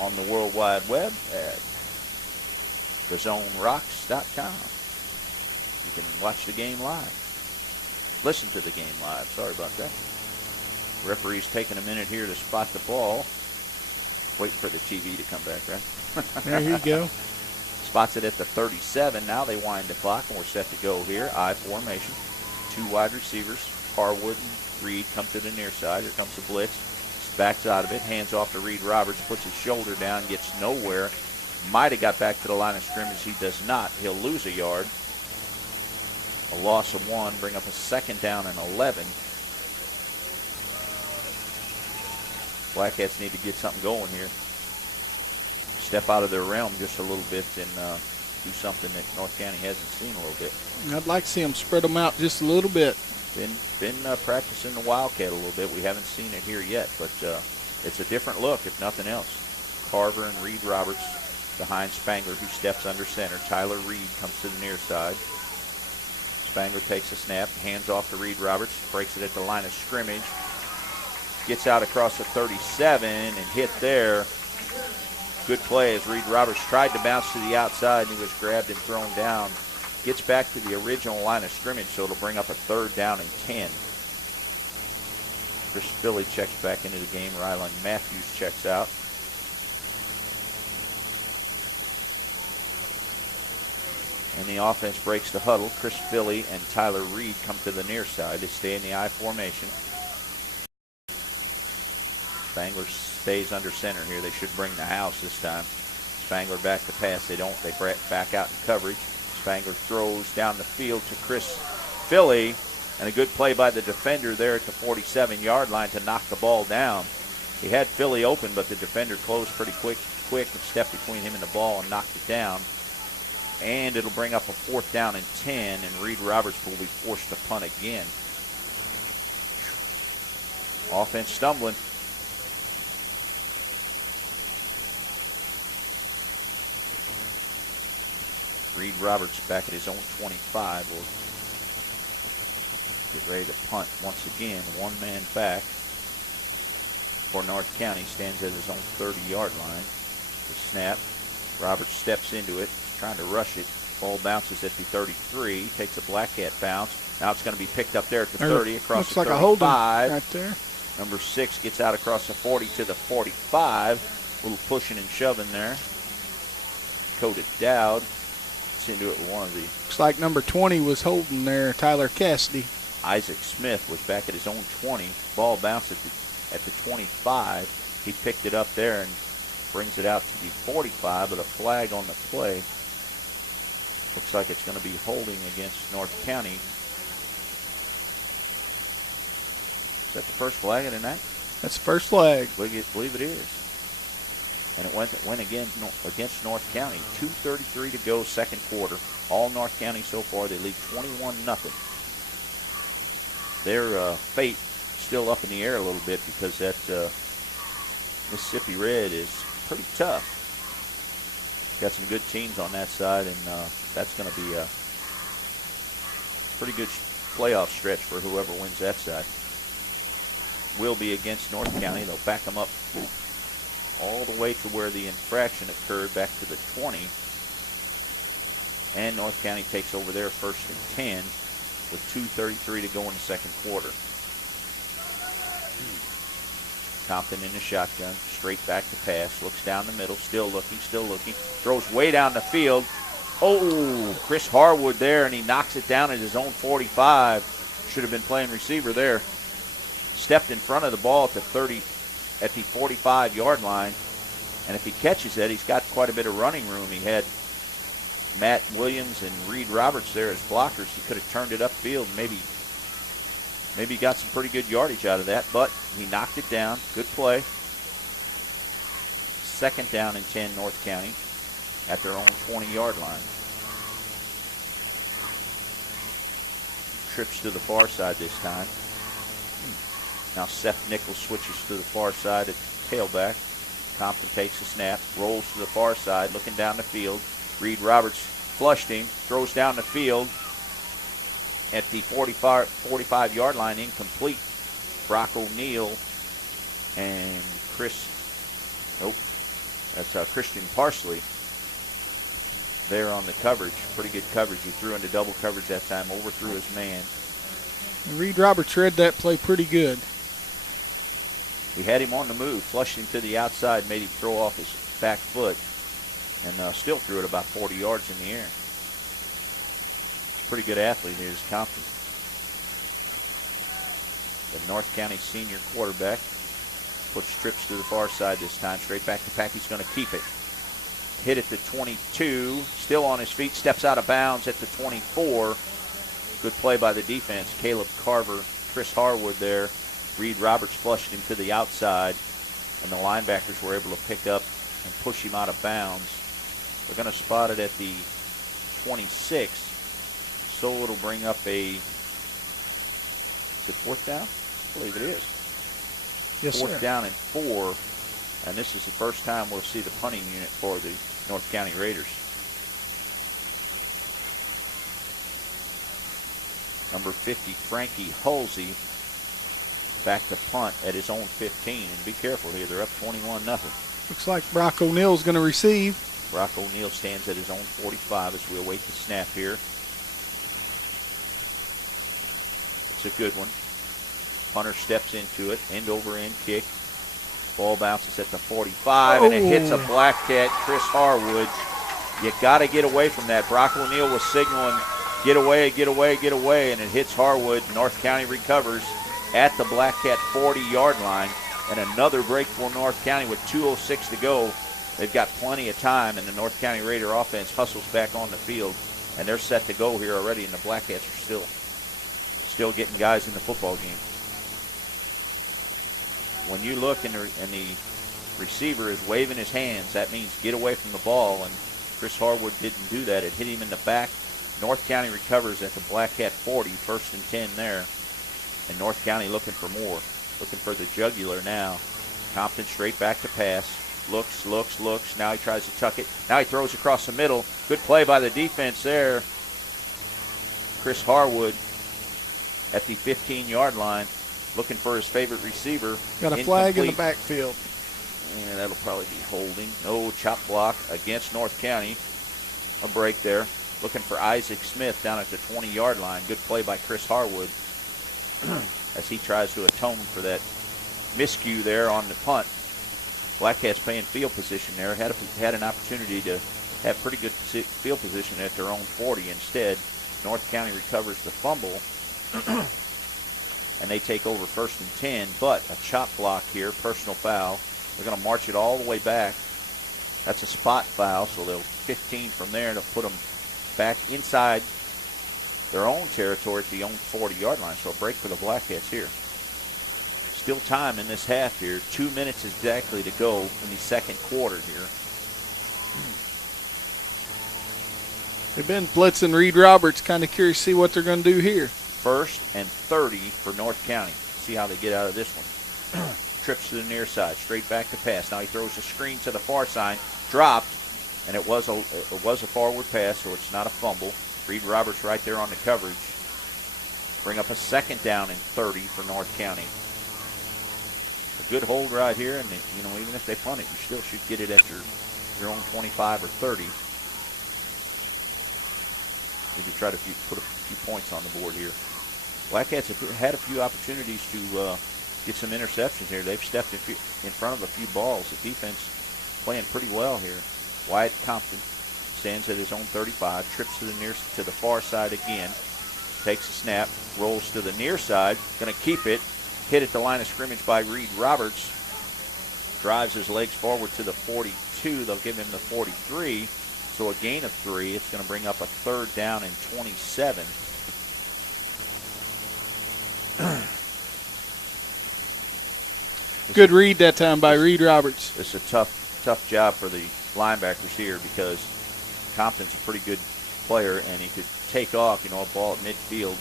on the World Wide Web at thezonrocks.com. You can watch the game live. Listen to the game live. Sorry about that. Referee's taking a minute here to spot the ball. Wait for the TV to come back, right? There you go. Spots it at the 37. Now they wind the clock, and we're set to go here. I formation. 2 wide receivers. Harwood and Reed come to the near side. Here comes the blitz. Backs out of it. Hands off to Reed Roberts. Puts his shoulder down. Gets nowhere. Might have got back to the line of scrimmage. He does not. He'll lose a yard. A loss of 1. Bring up a 2nd down and 11. Blackcats need to get something going here. Step out of their realm just a little bit and do something that North County hasn't seen a little bit. I'd like to see them spread them out just a little bit. Been practicing the Wildcat a little bit. We haven't seen it here yet, but it's a different look, if nothing else. Carver and Reed Roberts behind Spangler, who steps under center. Tyler Reed comes to the near side. Spangler takes a snap, hands off to Reed Roberts, breaks it at the line of scrimmage. Gets out across the 37 and hit there. Good play as Reed Roberts tried to bounce to the outside and he was grabbed and thrown down. Gets back to the original line of scrimmage, so it'll bring up a 3rd down and 10. Chris Philly checks back into the game. Rylan Matthews checks out. And the offense breaks the huddle. Chris Philly and Tyler Reed come to the near side. They stay in the I formation. Spangler stays under center here. They should bring the house this time. Spangler back to pass. They don't. They back out in coverage. Spangler throws down the field to Chris Philly. And a good play by the defender there at the 47-yard line to knock the ball down. He had Philly open, but the defender closed pretty quick and stepped between him and the ball and knocked it down. And it'll bring up a 4th down and 10, and Reed Roberts will be forced to punt again. Offense stumbling. Reed Roberts back at his own 25 will get ready to punt once again. 1 man back for North County, stands at his own 30-yard line. The snap. Roberts steps into it, trying to rush it. Ball bounces at the 33, takes a Blackcat bounce. Now it's going to be picked up there at the 30, across the 35. Looks like a holding right there. Number 6 gets out across the 40 to the 45. A little pushing and shoving there. Dakota Dowd gets into it with one of the... Looks like number 20 was holding there, Tyler Cassidy. Isaac Smith was back at his own 20. Ball bounced at the 25. He picked it up there and brings it out to the 45 with a flag on the play. Looks like it's going to be holding against North County. Is that the first flag of the night? That's the first flag. Believe it is. And it went again against North County. 2:33 to go, 2nd quarter. All North County so far. They lead 21-0. Their fate still up in the air a little bit because that Mississippi Red is pretty tough. Got some good teams on that side, and that's going to be a pretty good playoff stretch for whoever wins that side. Will be against North County. They'll back them up all the way to where the infraction occurred, back to the 20. And North County takes over their 1st and 10 with 2:33 to go in the 2nd quarter. Compton in the shotgun, straight back to pass, looks down the middle, still looking, throws way down the field. Oh, Chris Harwood there, and he knocks it down at his own 45. Should have been playing receiver there. Stepped in front of the ball at the 45-yard line, and if he catches it, he's got quite a bit of running room. He had Matt Williams and Reed Roberts there as blockers. He could have turned it upfield, maybe got some pretty good yardage out of that, but he knocked it down. Good play. 2nd down and 10, North County at their own 20-yard line. Trips to the far side this time. Now Seth Nichols switches to the far side at tailback. Compton takes the snap, rolls to the far side, looking down the field. Reed Roberts flushed him, throws down the field at the 45-yard line, incomplete. Brock O'Neill and Christian Parsley there on the coverage. Pretty good coverage. He threw into double coverage that time, overthrew his man. And Reed Roberts read that play pretty good. He had him on the move, flushed him to the outside, made him throw off his back foot, and still threw it about 40 yards in the air. He's a pretty good athlete here, is Compton. The North County senior quarterback puts trips to the far side this time, straight back to pack. He's going to keep it. Hit at the 22, still on his feet, steps out of bounds at the 24. Good play by the defense. Caleb Carver, Chris Harwood there. Reed Roberts flushed him to the outside, and the linebackers were able to pick up and push him out of bounds. They're going to spot it at the 26, so it'll bring up a, is it fourth down? I believe it is. Yes, fourth sir. down and 4, and this is the first time we'll see the punting unit for the North County Raiders. Number 50, Frankie Halsey, back to punt at his own 15. And be careful here, they're up 21-0. Looks like Brock O'Neill's going to receive. Brock O'Neill stands at his own 45 as we await the snap here. It's a good one. Punter steps into it, end over end kick. Ball bounces at the 45, and it hits a black cat, Chris Harwood. You got to get away from that. Brock O'Neill was signaling, get away, get away, get away, and it hits Harwood. North County recovers at the Black Cat 40-yard line, and another break for North County with 2:06 to go. They've got plenty of time, and the North County Raider offense hustles back on the field, and they're set to go here already, and the Black Cats are still getting guys in the football game. When you look and the receiver is waving his hands, that means get away from the ball, and Chris Harwood didn't do that. It hit him in the back. North County recovers at the Black Cat 40, 1st and 10 there. And North County looking for more, looking for the jugular now. Compton straight back to pass. Looks. Now he tries to tuck it. Now he throws across the middle. Good play by the defense there. Chris Harwood at the 15-yard line, looking for his favorite receiver. Got a flag in the backfield. Yeah, that'll probably be holding. No, chop block against North County. A break there. Looking for Isaac Smith down at the 20-yard line. Good play by Chris Harwood as he tries to atone for that miscue there on the punt. Black Cats playing field position there. Had an opportunity to have pretty good field position at their own 40. Instead, North County recovers the fumble, and they take over 1st and 10. But a chop block here, personal foul. They're going to march it all the way back. That's a spot foul, so they'll 15 from there, and they'll put them back inside their own territory at the own 40-yard line. So a break for the Black Cats here. Still time in this half here. 2 minutes exactly to go in the second quarter here. They've been blitzing Reed Roberts. Kind of curious to see what they're going to do here. 1st and 30 for North County. See how they get out of this one. Trips to the near side, straight back to pass. Now he throws a screen to the far side, dropped, and it was a forward pass, so it's not a fumble. Reed Roberts right there on the coverage. Bring up a 2nd down and 30 for North County. A good hold right here, and even if they punt it, you still should get it at your own 25 or 30. Maybe try to put a few points on the board here. Black Cats have had a few opportunities to get some interceptions here. They've stepped in front of a few balls. The defense playing pretty well here. Wyatt Compton stands at his own 35, trips to the far side again, takes a snap, rolls to the near side, going to keep it, hit at the line of scrimmage by Reed Roberts, drives his legs forward to the 42. They'll give him the 43, so a gain of 3. It's going to bring up a 3rd down and 27. Good read that time by Reed Roberts. It's a tough job for the linebackers here because Compton's a pretty good player, and he could take off, a ball at midfield.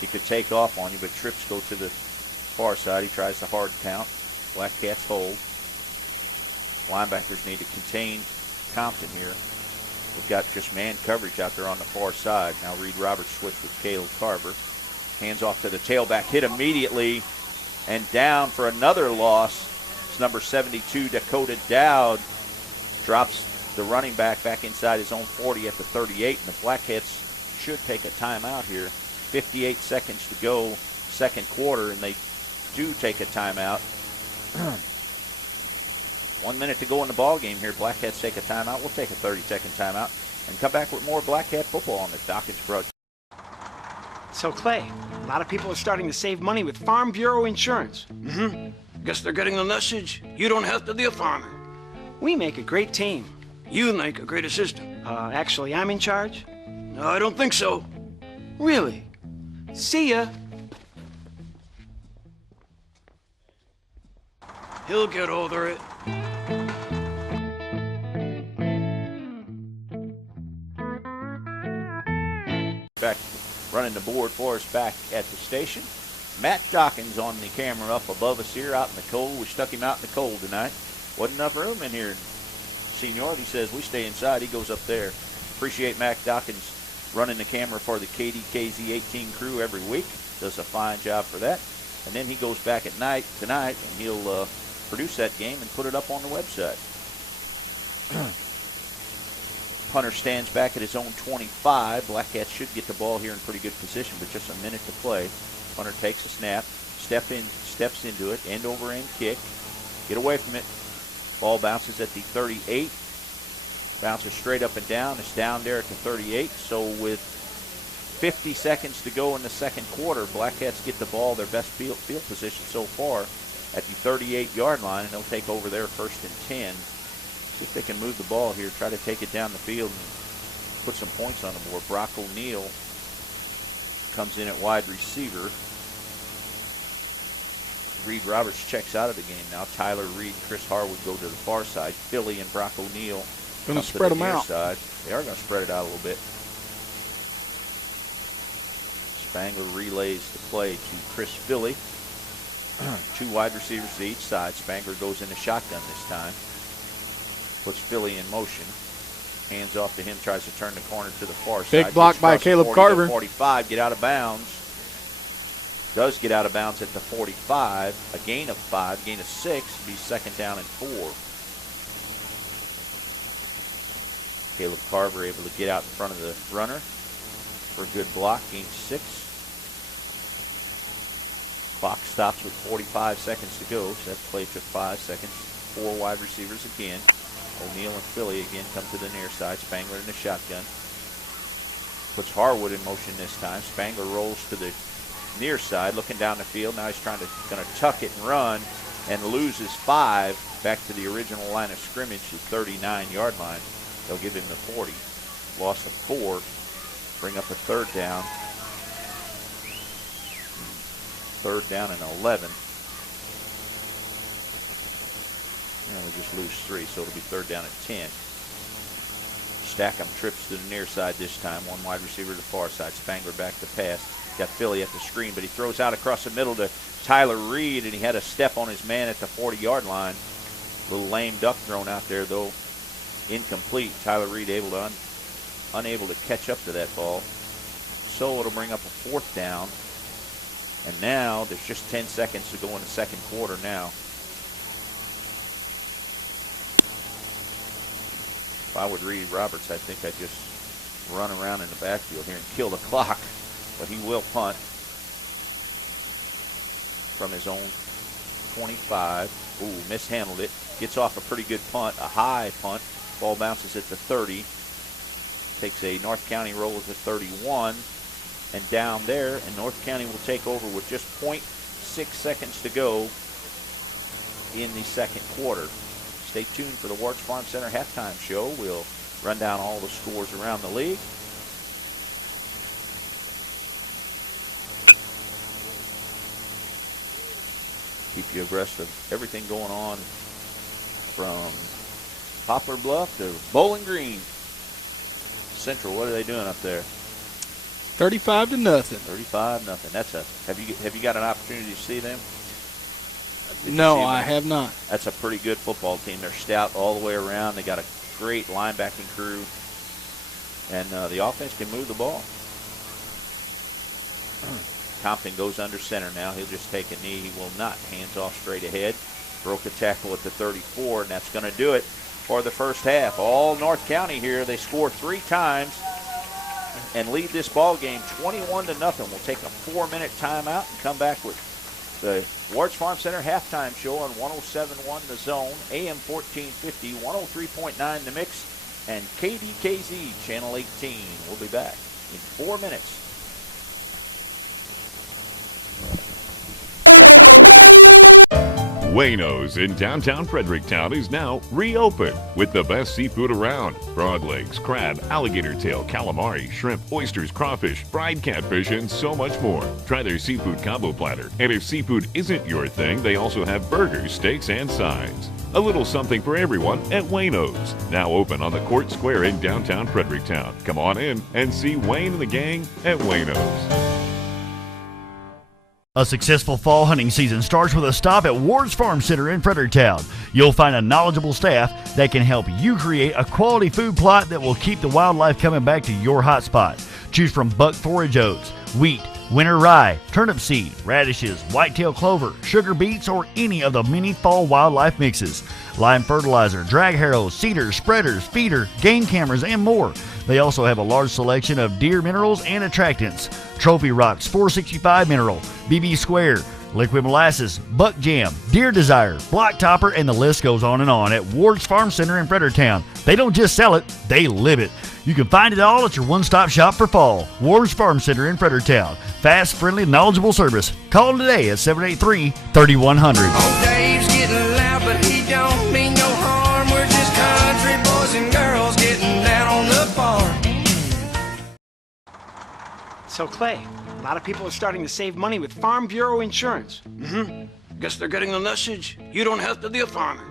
He could take off on you, but trips go to the far side. He tries the hard count. Black Cats hold. Linebackers need to contain Compton here. We've got just man coverage out there on the far side. Now Reed Roberts switched with Caleb Carver. Hands off to the tailback, hit immediately, and down for another loss. It's number 72, Dakota Dowd. Drops the running back inside his own 40 at the 38, and the Black Cats should take a timeout here. 58 seconds to go, second quarter, and they do take a timeout. 1 minute to go in the ball game here. Black Cats take a timeout. We'll take a 30-second timeout and come back with more Black Cat football on the Dawkins broadcast. So, Clay, a lot of people are starting to save money with Farm Bureau insurance. Guess they're getting the message. You don't have to be a farmer. We make a great team. You make a great assistant. Actually, I'm in charge. No, I don't think so. Really? See ya. He'll get over it. Back running the board for us back at the station. Matt Dawkins on the camera up above us here out in the cold. We stuck him out in the cold tonight. Wasn't enough room in here. Seniority says we stay inside. He goes up there. Appreciate Matt Dawkins running the camera for the KDKZ 18 crew every week. Does a fine job for that. And then he goes back at night tonight and he'll produce that game and put it up on the website. Punter stands back at his own 25. Black Cats should get the ball here in pretty good position, but just a minute to play. Punter takes a snap, steps into it, end over end kick. Get away from it. Ball bounces at the 38. Bounces straight up and down. It's down there at the 38. So with 50 seconds to go in the second quarter, Black Cats get the ball, their best field position so far, at the 38-yard line, and they'll take over their 1st and 10. See if they can move the ball here, try to take it down the field and put some points on the board. Brock O'Neill comes in at wide receiver. Reed Roberts checks out of the game now. Tyler Reed and Chris Harwood go to the far side. Philly and Brock O'Neill going to spread them out. Side. They are going to spread it out a little bit. Spangler relays the play to Chris Philly. 2 wide receivers to each side. Spangler goes in the shotgun this time. Puts Philly in motion. Hands off to him. Tries to turn the corner to the far side. Big block by Caleb Carver. 45. Get out of bounds. Does get out of bounds at the 45. A gain of 5. Gain of 6. Be second down and 4. Caleb Carver able to get out in front of the runner for a good block. Gain 6. Clock stops with 45 seconds to go. So that play took 5 seconds. 4 wide receivers again. O'Neill and Philly again come to the near side. Spangler in the shotgun. Puts Harwood in motion this time. Spangler rolls to the near side, looking down the field. Now he's going to tuck it and run, and loses 5 back to the original line of scrimmage, the 39-yard line. They'll give him the 40. Loss of 4. Bring up a 3rd down. 3rd down and 11. And we just lose 3, so it'll be 3rd down at 10. Stackham trips to the near side this time. 1 wide receiver to the far side. Spangler back to pass. Got Philly at the screen, but he throws out across the middle to Tyler Reed, and he had a step on his man at the 40-yard line. Little lame duck thrown out there, though. Incomplete. Tyler Reed unable to catch up to that ball. So it'll bring up a 4th down. And now there's just 10 seconds to go in the second quarter now. If I would Reed Roberts, I think I'd just run around in the backfield here and kill the clock. But he will punt from his own 25. Ooh, mishandled it. Gets off a pretty good punt, a high punt. Ball bounces at the 30. Takes a North County roll at the 31. And down there, and North County will take over with just 0.6 seconds to go in the second quarter. Stay tuned for the Warts Farm Center halftime show. We'll run down all the scores around the league. Keep you abreast of everything going on from Poplar Bluff to Bowling Green. Central, what are they doing up there? 35-0. 35-0. That's a. Have you got an opportunity to see them? Did you No, see them? I have not. That's a pretty good football team. They're stout all the way around. They got a great linebacking crew, and the offense can move the ball. Compton goes under center now. He'll just take a knee. He will not. Hands off straight ahead. Broke a tackle at the 34, and that's going to do it for the first half. All North County here. They score 3 times and lead this ball game 21-0. We'll take a 4-minute timeout and come back with the Wards Farm Center halftime show on 107.1 The Zone, AM 1450, 103.9 The Mix, and KDKZ Channel 18. We'll be back in 4 minutes. Wayno's in downtown Fredericktown is now reopened with the best seafood around. Frog legs, crab, alligator tail, calamari, shrimp, oysters, crawfish, fried catfish, and so much more. Try their seafood combo platter. And if seafood isn't your thing, they also have burgers, steaks, and sides. A little something for everyone at Wayno's. Now open on the Court Square in downtown Fredericktown. Come on in and see Wayne and the gang at Wayno's. A successful fall hunting season starts with a stop at Wards Farm Center in Fredericktown. You'll find a knowledgeable staff that can help you create a quality food plot that will keep the wildlife coming back to your hot spot. Choose from buck forage oats, wheat, winter rye, turnip seed, radishes, whitetail clover, sugar beets, or any of the many fall wildlife mixes. Lime fertilizer, drag harrows, cedars, spreaders, feeder, game cameras, and more. They also have a large selection of deer minerals and attractants. Trophy Rocks 465 Mineral, BB Square, Liquid Molasses, Buck Jam, Deer Desire, Block Topper, and the list goes on at Wards Farm Center in Fredericktown. They don't just sell it, they live it. You can find it all at your one-stop shop for fall. Wards Farm Center in Fredericktown. Fast, friendly, knowledgeable service. Call them today at 783-3100. Oh, Dave's getting loud, but he don't mean no harm. We're just country boys and girls getting down on the farm. So, Clay, a lot of people are starting to save money with Farm Bureau insurance. Guess they're getting the message. You don't have to be a farmer.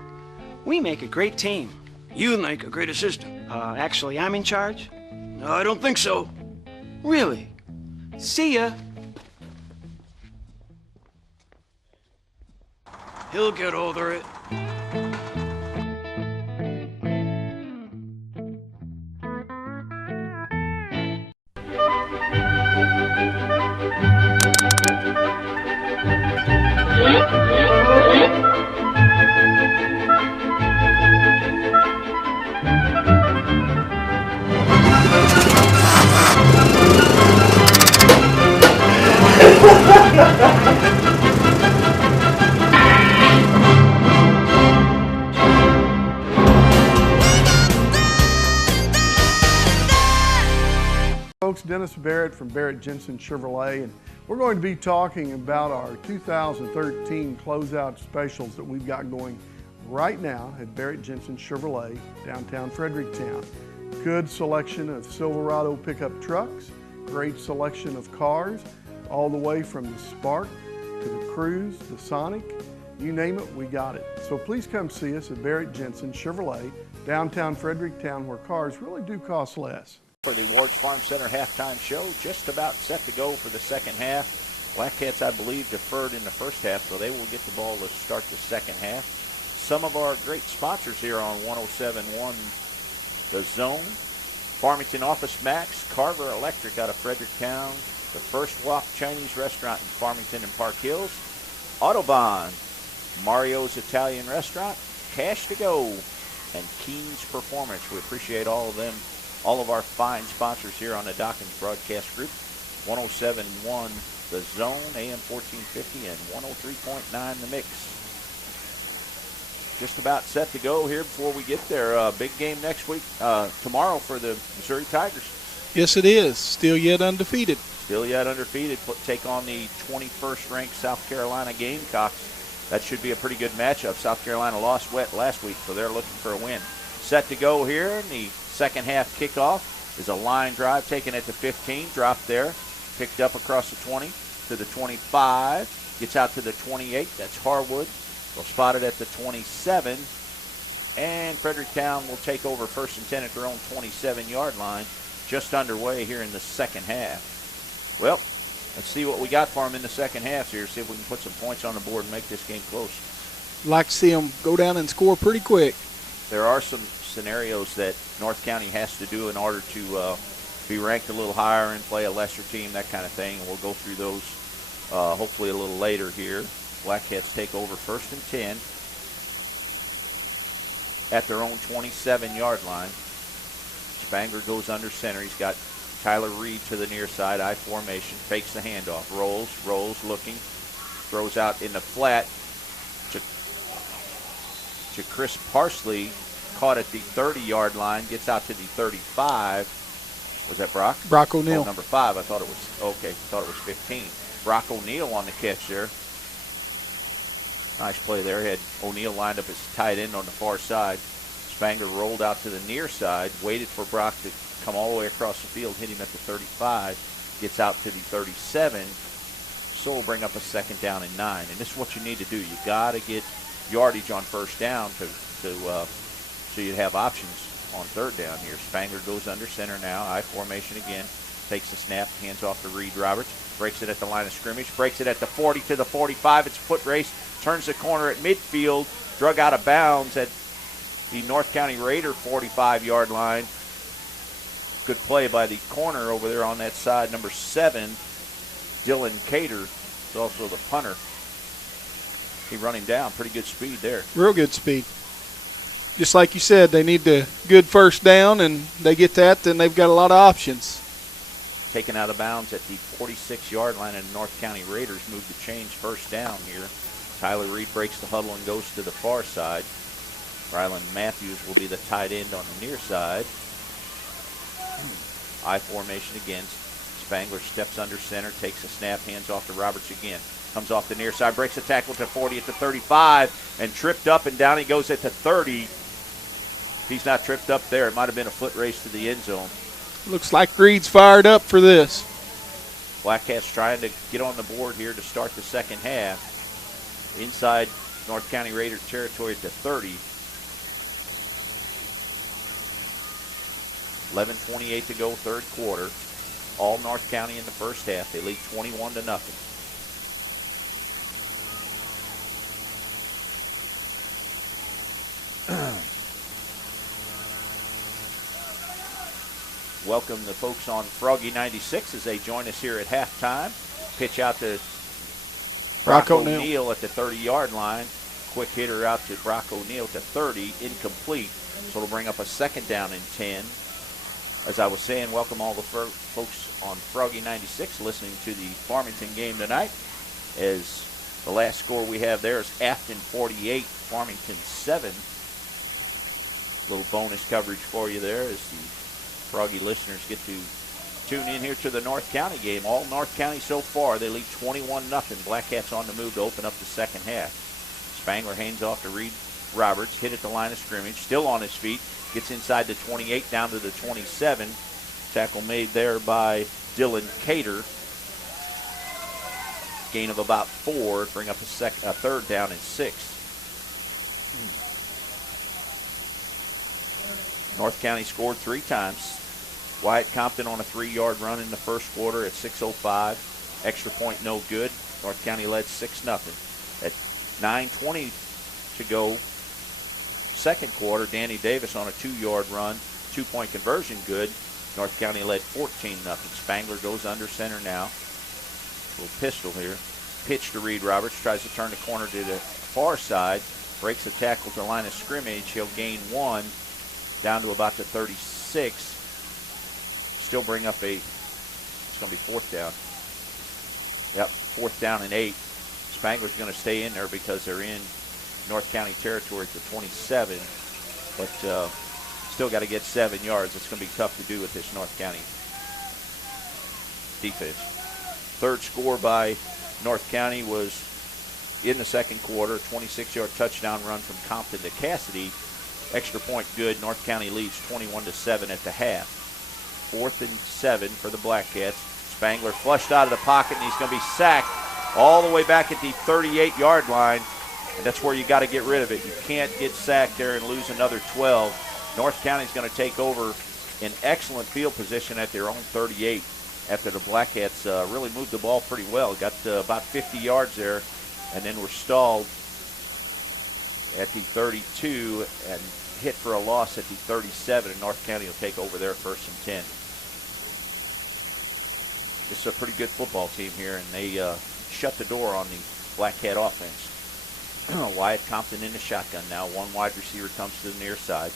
We make a great team. You make a great assistant. Actually, I'm in charge. No, I don't think so. Really? See ya. He'll get over it. Folks, Dennis Barrett from Barrett Jensen Chevrolet, and we're going to be talking about our 2013 closeout specials that we've got going right now at Barrett Jensen Chevrolet, downtown Fredericktown. Good selection of Silverado pickup trucks, great selection of cars, all the way from the Spark to the Cruze, the Sonic, you name it, we got it. So please come see us at Barrett Jensen Chevrolet, downtown Fredericktown, where cars really do cost less. For the Wards Farm Center halftime show, just about set to go for the second half. Black Cats, I believe, deferred in the first half, so they will get the ball to start the second half. Some of our great sponsors here on 107.1 The Zone. Farmington Office Max, Carver Electric out of Fredericktown, the First Walk Chinese Restaurant in Farmington and Park Hills, Autobahn, Mario's Italian Restaurant, Cash to Go, and Keen's Performance. We appreciate all of them, all of our fine sponsors here on the Dawkins Broadcast Group. 107.1 The Zone, AM 1450, and 103.9 The Mix. Just about set to go here before we get there. Big game next week, tomorrow for the Missouri Tigers. Yes, it is. Still yet undefeated. Still yet undefeated. Take on the 21st ranked South Carolina Gamecocks. That should be a pretty good matchup. South Carolina lost wet last week, so they're looking for a win. Set to go here in the second half kickoff is a line drive taken at the 15, dropped there, picked up across the 20 to the 25, gets out to the 28. That's Harwood. They'll spot it at the 27, and Fredericktown will take over first and 10 at their own 27-yard line. Just underway here in the second half. Well, let's see what we got for them in the second half here. See if we can put some points on the board and make this game close. Like to see them go down and score pretty quick. There are some scenarios that North County has to do in order to be ranked a little higher and play a lesser team, that kind of thing. And we'll go through those hopefully a little later here. Black Cats take over 1st and 10 at their own 27-yard line. Spangler goes under center. He's got Tyler Reed to the near side, I formation, fakes the handoff, rolls, looking, throws out in the flat to Chris Parsley, caught at the 30-yard line, gets out to the 35. Was that Brock? Brock O'Neill. Oh, number 5. I thought it was 15. Brock O'Neill on the catch there. Nice play there. Had O'Neill lined up as tight end on the far side. Spangler rolled out to the near side, waited for Brock to come all the way across the field, hit him at the 35, gets out to the 37. So we'll bring up a 2nd down and 9. And this is what you need to do. You got to get yardage on 1st down so you have options on 3rd down here. Spangler goes under center now, I formation again, takes the snap, hands off to Reed Roberts, breaks it at the line of scrimmage, breaks it at the 40 to the 45. It's a foot race, turns the corner at midfield, drug out of bounds at the North County Raider 45-yard line. Good play by the corner over there on that side, number 7, Dylan Cater, is also the punter. He run him down, pretty good speed there. Real good speed. Just like you said, they need the good 1st down, and they get that, then they've got a lot of options. Taken out of bounds at the 46-yard line, and the North County Raiders move the chains 1st down here. Tyler Reed breaks the huddle and goes to the far side. Ryland Matthews will be the tight end on the near side. I formation again. Spangler steps under center, takes a snap, hands off to Roberts again. Comes off the near side, breaks a tackle to 40 at the 35, and tripped up and down he goes at the 30. He's not tripped up there. It might have been a foot race to the end zone. Looks like Reed's fired up for this. Black Cats trying to get on the board here to start the second half. Inside North County Raider territory at the 30. 11:28 to go, 3rd quarter. All North County in the first half. They lead 21-0. Welcome the folks on Froggy 96 as they join us here at halftime. Pitch out to Brock O'Neill at the 30-yard line. Quick hitter out to Brock O'Neill to 30, incomplete. So it'll bring up a 2nd down and 10. As I was saying, welcome all the folks on Froggy 96 listening to the Farmington game tonight. As the last score we have there is Afton 48, Farmington 7. Little bonus coverage for you there as the Froggy listeners get to tune in here to the North County game. All North County so far, they lead 21-0. Black Cats on the move to open up the second half. Spangler hands off to Reed Roberts, hit at the line of scrimmage, still on his feet, gets inside the 28 down to the 27. Tackle made there by Dylan Cater. Gain of about 4, bring up a 3rd down and 6. North County scored 3 times. Wyatt Compton on a 3-yard run in the first quarter at 6:05. Extra point no good. North County led 6-0. At 9:20 to go, 2nd quarter, Danny Davis on a 2-yard run, 2-point conversion good. North County led 14-0. Spangler goes under center now. Little pistol here. Pitch to Reed Roberts, tries to turn the corner to the far side, breaks the tackle to the line of scrimmage. He'll gain 1 down to about the 36. Still bring up it's going to be 4th down. Yep, 4th down and 8. Spangler's going to stay in there because they're in North County territory at the 27, but still got to get 7 yards. It's going to be tough to do with this North County defense. 3rd score by North County was in the 2nd quarter, 26-yard touchdown run from Compton to Cassidy. Extra point good. North County leads 21-7 at the half. 4th and 7 for the Black Cats. Spangler flushed out of the pocket, and he's going to be sacked all the way back at the 38-yard line. And that's where you got to get rid of it. You can't get sacked there and lose another 12. North County's going to take over in excellent field position at their own 38. after the Black Cats really moved the ball pretty well. Got about 50 yards there, and then were stalled at the 32 and hit for a loss at the 37, and North County will take over their 1st and 10. This is a pretty good football team here, and they shut the door on the Black Cat offense. Wyatt Compton in the shotgun now. One wide receiver comes to the near side.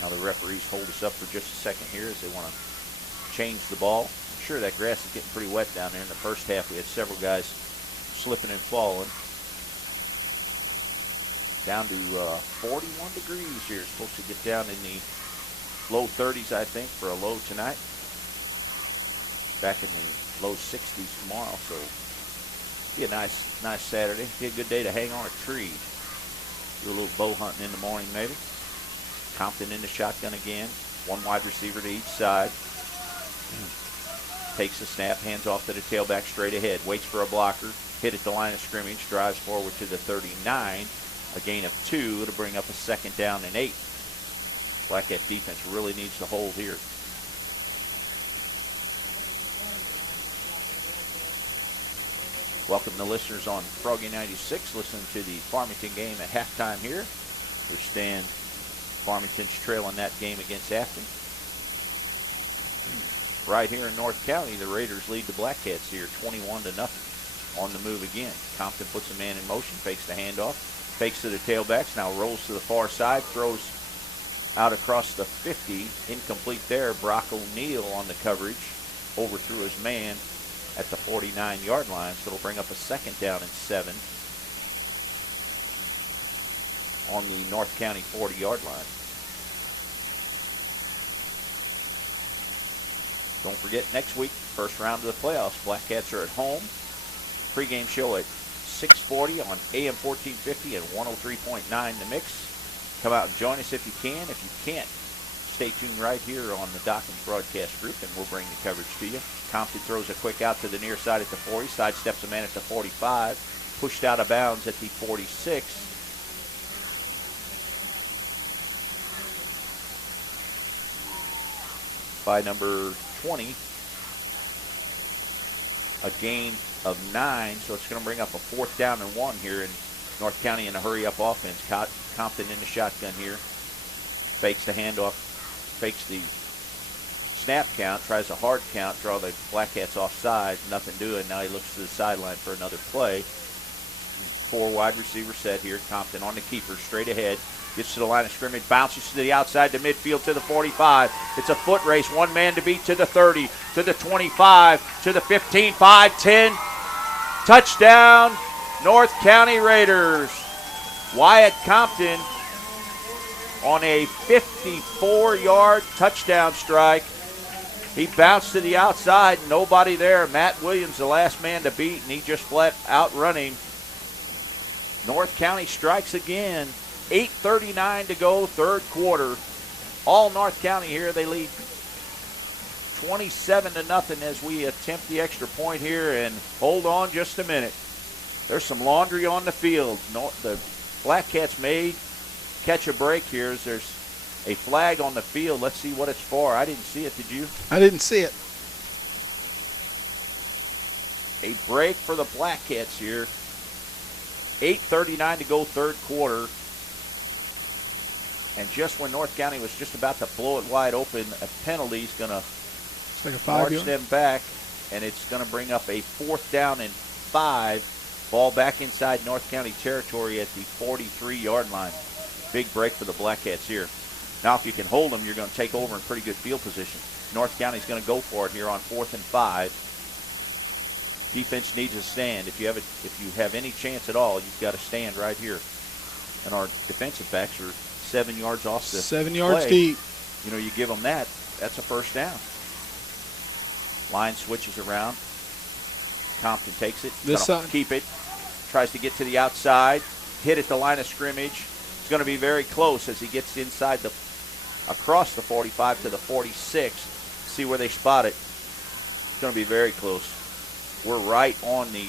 Now the referees hold us up for just a second here as they want to change the ball. I'm sure that grass is getting pretty wet down there. In the first half, we had several guys slipping and falling. Down to 41 degrees here. Supposed to get down in the low 30s, I think, for a low tonight. Back in the low 60s tomorrow, so be a nice Saturday. Be a good day to hang on a tree. Do a little bow hunting in the morning, maybe. Compton in the shotgun again. One wide receiver to each side. Takes the snap, hands off to the tailback straight ahead. Waits for a blocker. Hit at the line of scrimmage. Drives forward to the 39. A gain of 2 to bring up a 2nd down and 8. Black Cat defense really needs to hold here. Welcome the listeners on Froggy 96. Listening to the Farmington game at halftime here. Understand Farmington's trailing that game against Afton. Right here in North County, the Raiders lead the Black Cats here 21-0. On the move again. Compton puts a man in motion, fakes the handoff, fakes to the tailbacks, now rolls to the far side, throws out across the 50. Incomplete there. Brock O'Neill on the coverage. Overthrew his man at the 49-yard line, so it'll bring up a 2nd down and 7 on the North County 40-yard line. Don't forget, next week, first round of the playoffs, Black Cats are at home. Pre-game show at 6:40 on AM 1450 and 103.9 The Mix. Come out and join us if you can. If you can't, stay tuned right here on the Dockins broadcast group, and we'll bring the coverage to you. Compton throws a quick out to the near side at the 40, sidesteps a man at the 45, pushed out of bounds at the 46. By number 20, a gain of 9, so it's going to bring up a 4th down and 1 here in North County in a hurry-up offense. Compton in the shotgun here. Fakes the handoff, fakes the snap count, tries a hard count, draw the Black Cats offside, nothing doing. Now he looks to the sideline for another play. 4 wide receiver set here. Compton on the keeper, straight ahead. Gets to the line of scrimmage, bounces to the outside to midfield to the 45. It's a foot race, one man to beat to the 30, to the 25, to the 15, 5, 10. Touchdown, North County Raiders. Wyatt Compton on a 54-yard touchdown strike. He bounced to the outside, nobody there. Matt Williams, the last man to beat, and he just flat out running. North County strikes again. 8:39 to go, 3rd quarter. All North County here. They lead 27-0 as we attempt the extra point here. And hold on just a minute. There's some laundry on the field. The Black Cats may catch a break here as there's a flag on the field. Let's see what it's for. I didn't see it. Did you? I didn't see it. A break for the Black Cats here. 8:39 to go, 3rd quarter. And just when North County was just about to blow it wide open, a penalty is going to march them back, and it's going to bring up a 4th down and 5. Ball back inside North County territory at the 43-yard line. Big break for the Black Cats here. Now, if you can hold them, you're going to take over in pretty good field position. North County's going to go for it here on 4th and 5. Defense needs a stand. If you have any chance at all, you've got to stand right here. And our defensive backs are 7 yards off the 7 yards play. deep. You know, you give them that, that's a 1st down. Line switches around. Compton takes it. This side. Keep it. Tries to get to the outside. Hit at the line of scrimmage. It's going to be very close as he gets inside across the 45 to the 46. See where they spot it. It's going to be very close. We're right on the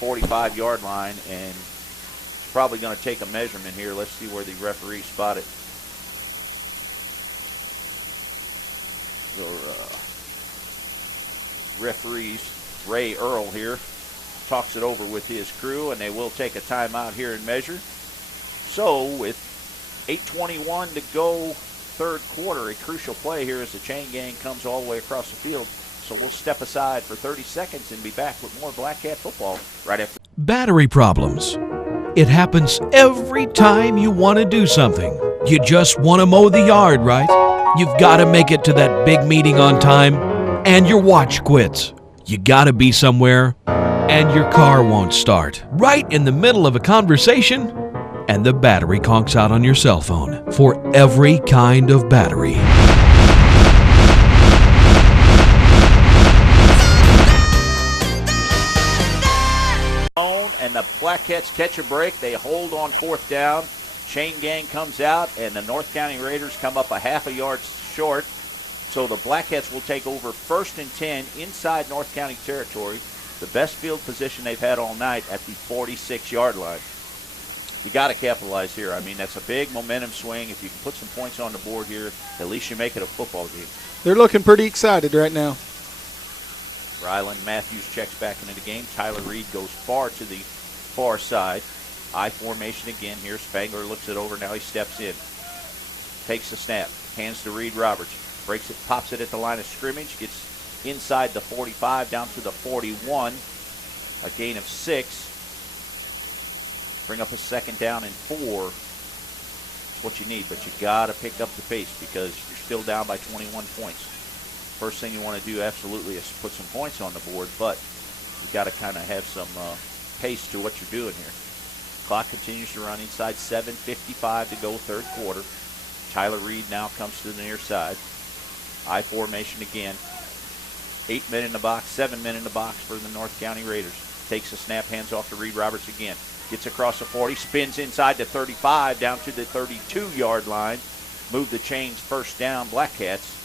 45-yard line, and probably going to take a measurement here. Let's see where the referee spot it. referees, Ray Earl here, talks it over with his crew, and they will take a timeout here and measure. So with 8:21 to go, third quarter, a crucial play here as the chain gang comes all the way across the field. So we'll step aside for 30 seconds and be back with more Black Cat football right after. Battery problems. It happens every time you want to do something. You just want to mow the yard, right? You've got to make it to that big meeting on time, and your watch quits. You got to be somewhere, and your car won't start. Right in the middle of a conversation, and the battery conks out on your cell phone. For every kind of battery. And the Black Cats catch a break. They hold on fourth down. Chain gang comes out, and the North County Raiders come up a half a yard short. So the Black Cats will take over 1st and 10 inside North County territory. The best field position they've had all night at the 46-yard line. You got to capitalize here. I mean, that's a big momentum swing. If you can put some points on the board here, at least you make it a football game. They're looking pretty excited right now. Ryland Matthews checks back into the game. Tyler Reed goes far to the far side. I formation again here. Spangler looks it over. Now he steps in. Takes the snap. Hands to Reed Roberts. Breaks it, pops it at the line of scrimmage. Gets inside the 45 down to the 41. A gain of 6. Bring up a 2nd down and 4. That's what you need, but you got to pick up the pace because you're still down by 21 points. First thing you want to do absolutely is put some points on the board, but you got to kind of have some pace to what you're doing here. Clock continues to run inside 7:55 to go, third quarter. Tyler Reed now comes to the near side. I formation again. 8 men in the box, 7 men in the box for the North County Raiders. Takes a snap, hands off to Reed Roberts again. Gets across the 40, spins inside the 35, down to the 32-yard line. Move the chains, first down, Black Cats.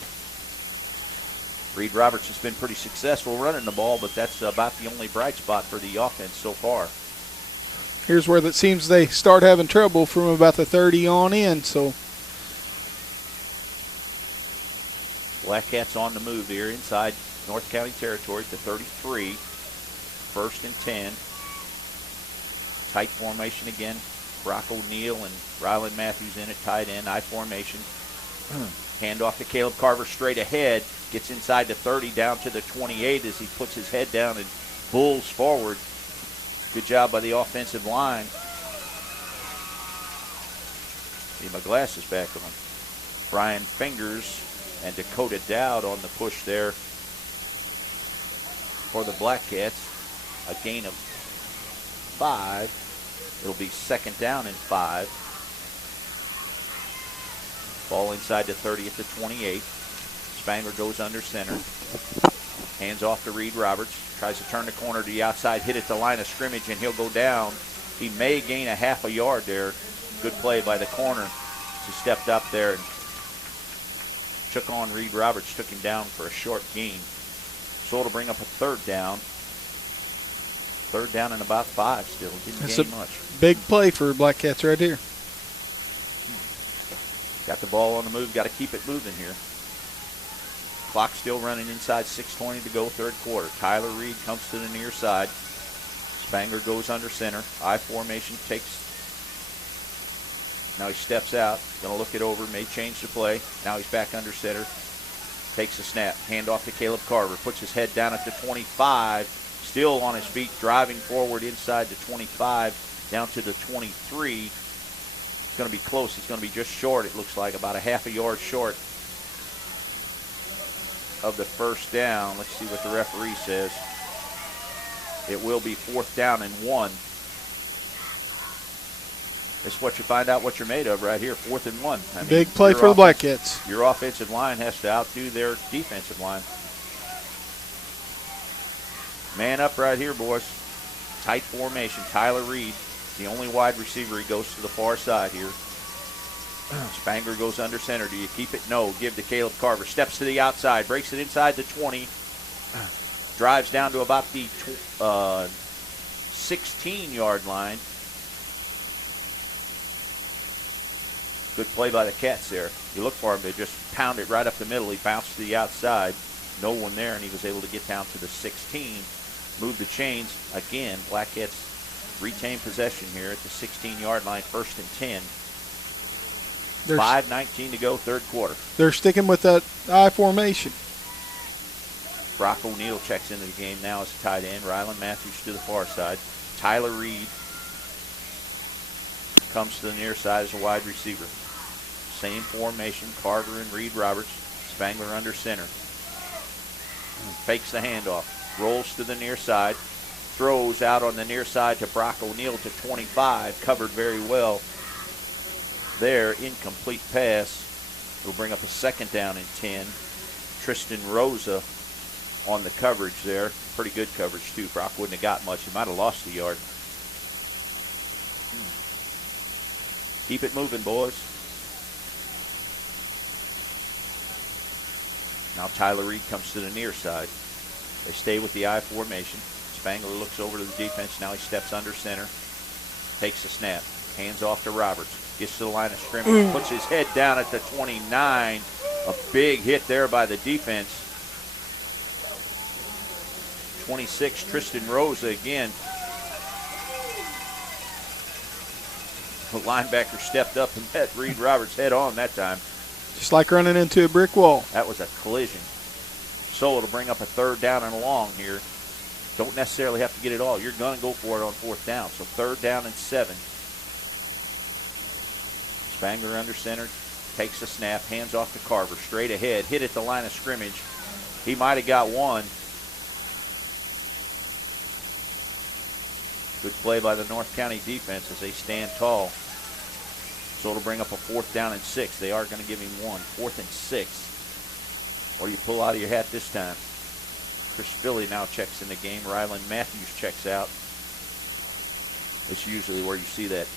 Reed Roberts has been pretty successful running the ball, but that's about the only bright spot for the offense so far. Here's where it seems they start having trouble from about the 30 on in. So Black Cats on the move here inside North County territory to 33. 1st and 10. Tight formation again. Brock O'Neill and Ryland Matthews in at tight end. I formation. Hand off to Caleb Carver straight ahead. Gets inside the 30 down to the 28 as he puts his head down and bulls forward. Good job by the offensive line. Need my glasses back on. Brian Fingers and Dakota Dowd on the push there for the Black Cats. A gain of 5. It'll be 2nd down and 5. Ball inside the 30 at the 28. Spangler goes under center. Hands off to Reed Roberts. Tries to turn the corner to the outside, hit at the line of scrimmage, and he'll go down. He may gain a half a yard there. Good play by the corner. He stepped up there and took on Reed Roberts, took him down for a short gain. So it'll bring up a 3rd down. 3rd down and about 5 still. Didn't gain much. Big play for Black Cats right here. Got the ball on the move. Got to keep it moving here. Clock still running inside 6:20 to go, 3rd quarter. Tyler Reed comes to the near side. Spangler goes under center. I formation takes. Now he steps out. Going to look it over. May change the play. Now he's back under center. Takes a snap. Hand off to Caleb Carver. Puts his head down at the 25. Still on his feet, driving forward inside the 25, down to the 23. It's going to be close. It's going to be just short, it looks like, about a half a yard short of the 1st down. Let's see what the referee says. It will be 4th down and 1. This is what you find out what you're made of right here, 4th and 1. I mean, big play for the Black Cats. Your offensive line has to outdo their defensive line. Man up right here, boys. Tight formation. Tyler Reed, the only wide receiver. He goes to the far side here. Spangler goes under center. Do you keep it? No. Give to Caleb Carver. Steps to the outside. Breaks it inside the 20. Drives down to about the 16-yard line. Good play by the Cats there. You look for him to just pound it right up the middle. He bounced to the outside. No one there, and he was able to get down to the 16. Move the chains. Again, Black Cats retain possession here at the 16-yard line, 1st and 10. 5:19 to go, third quarter. They're sticking with that I formation. Brock O'Neill checks into the game now as a tight end. Ryland Matthews to the far side. Tyler Reed comes to the near side as a wide receiver. Same formation, Carver and Reed Roberts. Spangler under center. Fakes the handoff. Rolls to the near side. Throws out on the near side to Brock O'Neill to 25. Covered very well there. Incomplete pass. Will bring up a 2nd down and 10. Tristan Rosa on the coverage there. Pretty good coverage, too. Brock wouldn't have got much. He might have lost a yard. Keep it moving, boys. Now Tyler Reed comes to the near side. They stay with the I formation. Spangler looks over to the defense. Now he steps under center. Takes the snap. Hands off to Roberts. Gets to the line of scrimmage. Puts his head down at the 29. A big hit there by the defense. 26, Tristan Rosa again. The linebacker stepped up and met Reed Roberts head on that time. Just like running into a brick wall. That was a collision. So it'll bring up a 3rd down and long here. Don't necessarily have to get it all. You're going to go for it on 4th down. So 3rd down and 7. Spangler under center. Takes the snap. Hands off to Carver. Straight ahead. Hit at the line of scrimmage. He might have got one. Good play by the North County defense as they stand tall. So it'll bring up a 4th down and 6. They are going to give him one. 4th and 6. What do you pull out of your hat this time? Chris Philly now checks in the game. Ryland Matthews checks out. It's usually where you see that.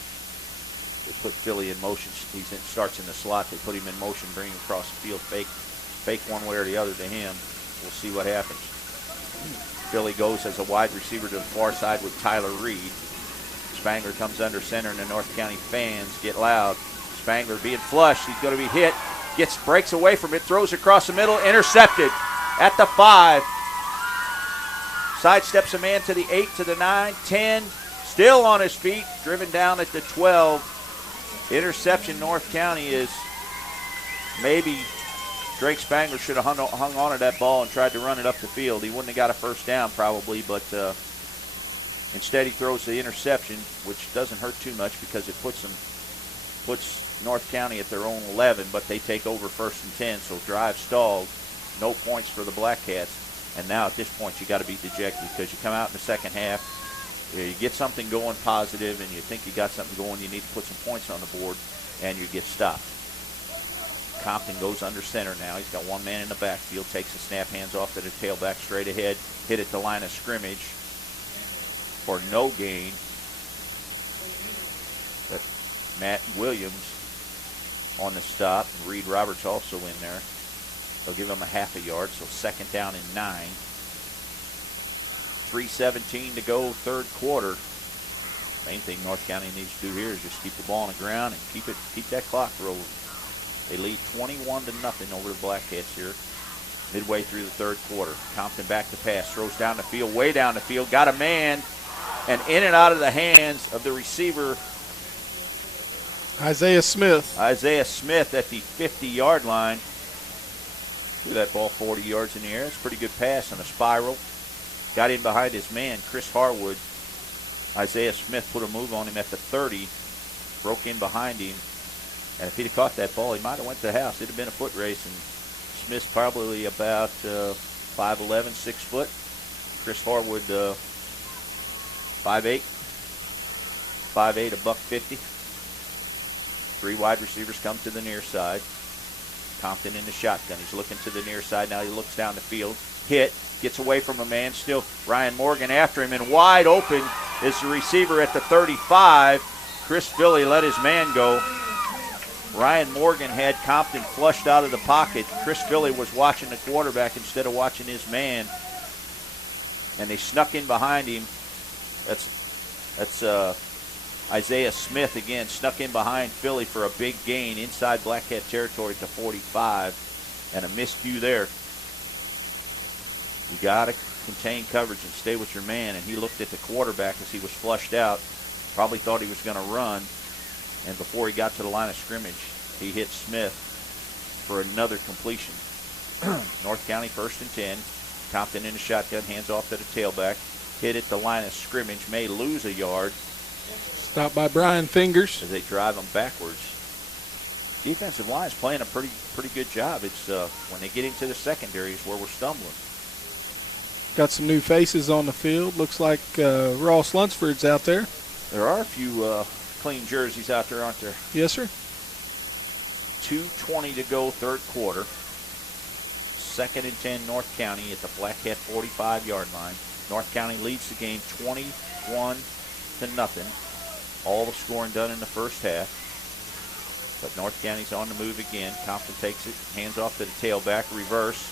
They put Philly in motion. He starts in the slot. They put him in motion, bring him across the field, fake one way or the other to him. We'll see what happens. Philly goes as a wide receiver to the far side with Tyler Reed. Spangler comes under center, and the North County fans get loud. Spangler being flushed. He's going to be hit. Breaks away from it. Throws across the middle. Intercepted at the 5. Sidesteps a man to the 8, to the 9, 10. Still on his feet. Driven down at the 12. Interception. North County is maybe Drake Spangler should have hung on to that ball and tried to run it up the field. He wouldn't have got a 1st down probably, but instead he throws the interception, which doesn't hurt too much because it puts North County at their own 11, but they take over 1st and 10, so drive stalled. No points for the Black Cats. And now at this point you got to be dejected because you come out in the second half, you get something going positive, and you think you got something going, you need to put some points on the board, and you get stopped. Compton goes under center now. He's got one man in the backfield, takes the snap, hands off to the tailback straight ahead, hit at the line of scrimmage for no gain. But Matt Williams on the stop. Reed Roberts also in there. They'll give him a half a yard, so 2nd down and 9. 3:17 to go, third quarter. Main thing North County needs to do here is just keep the ball on the ground and keep that clock rolling. They lead 21-0 over the Black Cats here midway through the third quarter. Compton back to pass, throws down the field, way down the field, got a man, and in and out of the hands of the receiver, Isaiah Smith. Isaiah Smith at the 50-yard line. Threw that ball 40 yards in the air. It's a pretty good pass on a spiral. Got in behind his man, Chris Harwood. Isaiah Smith put a move on him at the 30, broke in behind him. And if he'd have caught that ball, he might have went to the house. It'd have been a foot race, and Smith's probably about 5'11", 6 foot. Chris Harwood, 5'8", $150. 3 wide receivers come to the near side. Compton in the shotgun. He's looking to the near side. Now he looks down the field. Hit. Gets away from a man. Still Ryan Morgan after him. And wide open is the receiver at the 35. Chris Philly let his man go. Ryan Morgan had Compton flushed out of the pocket. Chris Philly was watching the quarterback instead of watching his man. And they snuck in behind him. That's Isaiah Smith again snuck in behind Philly for a big gain inside Black Cat territory to 45, and a miscue there. You got to contain coverage and stay with your man, and he looked at the quarterback as he was flushed out, probably thought he was going to run, and before he got to the line of scrimmage, he hit Smith for another completion. North County 1st and 10. Compton in the shotgun, hands off to the tailback. Hit at the line of scrimmage, may lose a yard. Stopped by Brian Fingers as they drive them backwards. Defensive line is playing a pretty good job. It's when they get into the secondary is where we're stumbling. Got some new faces on the field. Looks like Ross Lunsford's out there. There are a few clean jerseys out there, aren't there? Yes, sir. 2:20 to go, third quarter. 2nd and 10, North County at the Black Cat 45-yard line. North County leads the game 21-0. All the scoring done in the first half. But North County's on the move again. Compton takes it, hands off to the tailback, reverse.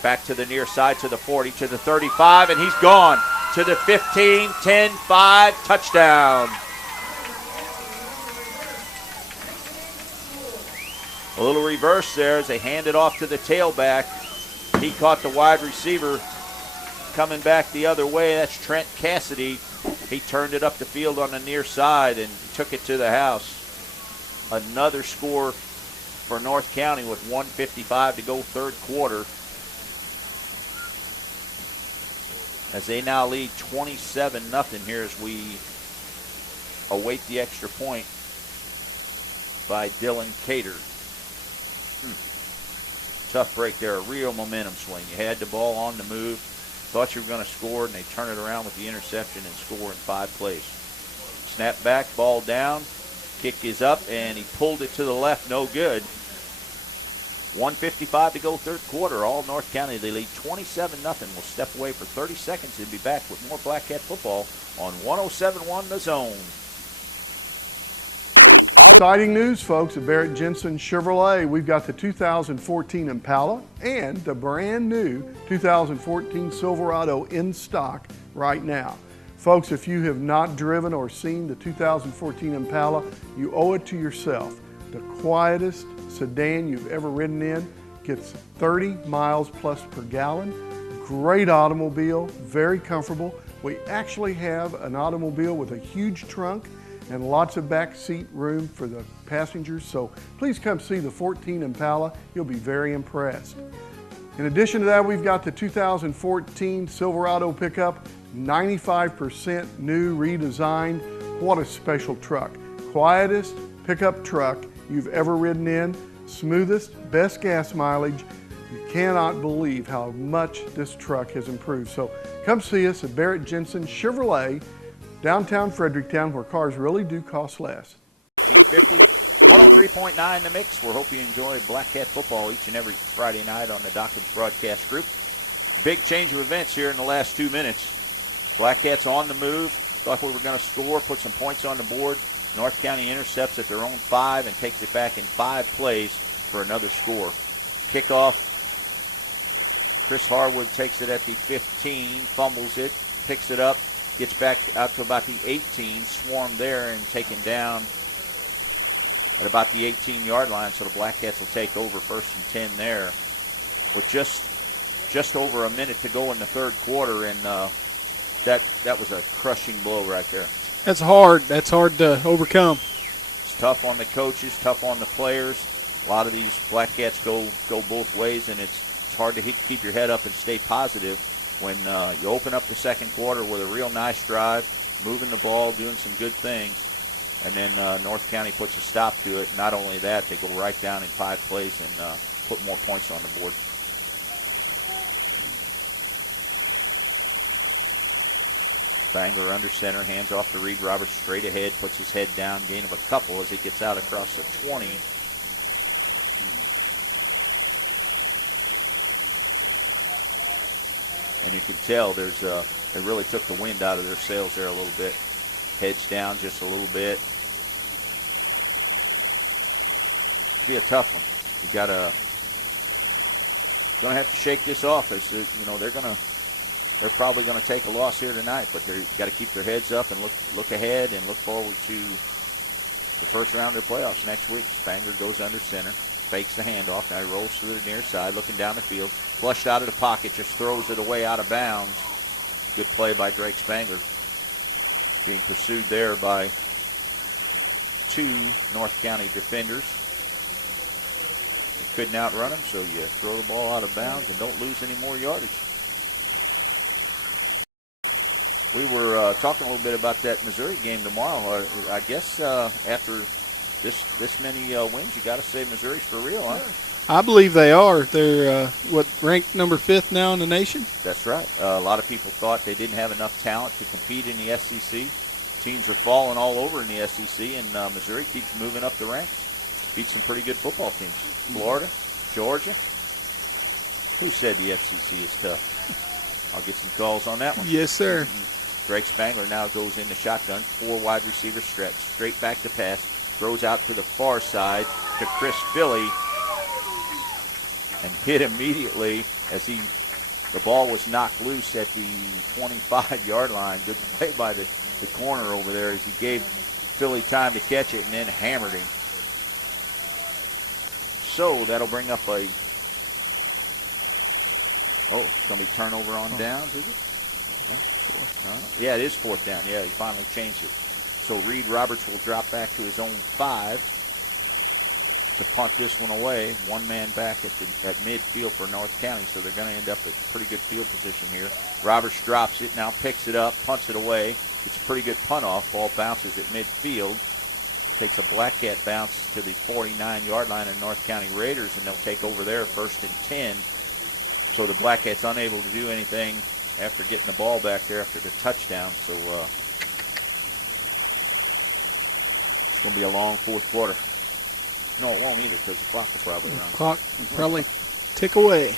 Back to the near side, to the 40, to the 35, and he's gone. To the 15, 10-5, touchdown. A little reverse there as they hand it off to the tailback. He caught the wide receiver coming back the other way. That's Trent Cassidy. He turned it up the field on the near side and took it to the house. Another score for North County with 1:55 to go, third quarter. As they now lead 27-0 here as we await the extra point by Dylan Cater. Tough break there, a real momentum swing. You had the ball on the move, thought you were going to score, and they turn it around with the interception and score in 5 plays. Snap back, ball down, kick is up, and he pulled it to the left, no good. 1:55 to go, third quarter. All North County, they lead 27-0. We'll step away for 30 seconds and be back with more Black Cat football on 107.1 The Zone. Exciting news, folks, at Barrett Jensen Chevrolet. We've got the 2014 Impala and the brand new 2014 Silverado in stock right now. Folks, if you have not driven or seen the 2014 Impala, you owe it to yourself. The quietest sedan you've ever ridden in, gets 30 miles plus per gallon. Great automobile, very comfortable. We actually have an automobile with a huge trunk and lots of back seat room for the passengers. So please come see the 14 Impala. You'll be very impressed. In addition to that, we've got the 2014 Silverado pickup, 95% new, redesigned. What a special truck. Quietest pickup truck you've ever ridden in, smoothest, best gas mileage. You cannot believe how much this truck has improved. So come see us at Barrett Jensen Chevrolet, downtown Fredericktown, where cars really do cost less. 1950, 103.9 The Mix. We hope you enjoy Black Cat football each and every Friday night on the Dawkins Broadcast Group. Big change of events here in the last 2 minutes. Black Cats on the move. Thought we were going to score, put some points on the board. North County intercepts at their own 5 and takes it back in 5 plays for another score. Kickoff. Chris Harwood takes it at the 15, fumbles it, picks it up, gets back out to about the 18, swarmed there and taken down at about the 18-yard line. So the Black Cats will take over 1st and 10 there with just over a minute to go in the third quarter, and that was a crushing blow right there. That's hard. That's hard to overcome. It's tough on the coaches, tough on the players. A lot of these Black Cats go both ways, and it's hard to keep your head up and stay positive when you open up the second quarter with a real nice drive, moving the ball, doing some good things, and then North County puts a stop to it. Not only that, they go right down in 5 plays and put more points on the board. Spangler under center, hands off to Reed Roberts, straight ahead, puts his head down, gain of a couple as he gets out across the 20. And you can tell they really took the wind out of their sails there a little bit. Heads down just a little bit. It'll be a tough one. You gonna have to shake this off, as they're gonna they're probably going to take a loss here tonight, but they've got to keep their heads up and look ahead and look forward to the first round of their playoffs next week. Spangler goes under center, fakes the handoff. Now he rolls to the near side, looking down the field. Flushed out of the pocket, just throws it away out of bounds. Good play by Drake Spangler. Being pursued there by 2 North County defenders. You couldn't outrun them, so you throw the ball out of bounds and don't lose any more yardage. We were talking a little bit about that Missouri game tomorrow. I guess after this many wins, you got to say Missouri's for real, huh? I believe they are. They're ranked number 5th now in the nation? That's right. A lot of people thought they didn't have enough talent to compete in the SEC. Teams are falling all over in the SEC, and Missouri keeps moving up the ranks. Beat some pretty good football teams. Florida, Georgia. Who said the FCC is tough? I'll get some calls on that one. Yes, sir. Drake Spangler now goes in the shotgun. 4 wide receiver stretch. Straight back to pass. Throws out to the far side to Chris Philly. And hit immediately as the ball was knocked loose at the 25-yard line. Good play by the corner over there as he gave Philly time to catch it and then hammered him. So that'll bring up it's going to be turnover on downs, is it? Yeah, it is 4th down. Yeah, he finally changed it. So Reed Roberts will drop back to his own 5 to punt this one away. 1 man back at midfield for North County, so they're going to end up at pretty good field position here. Roberts drops it, now picks it up, punts it away. It's a pretty good punt off. Ball bounces at midfield. Takes a Black Cat bounce to the 49-yard line of North County Raiders, and they'll take over there 1st and 10. So the Black Cat's unable to do anything after getting the ball back there after the touchdown. So it's going to be a long 4th quarter. No, it won't either because the clock will probably run. Clock will probably tick away.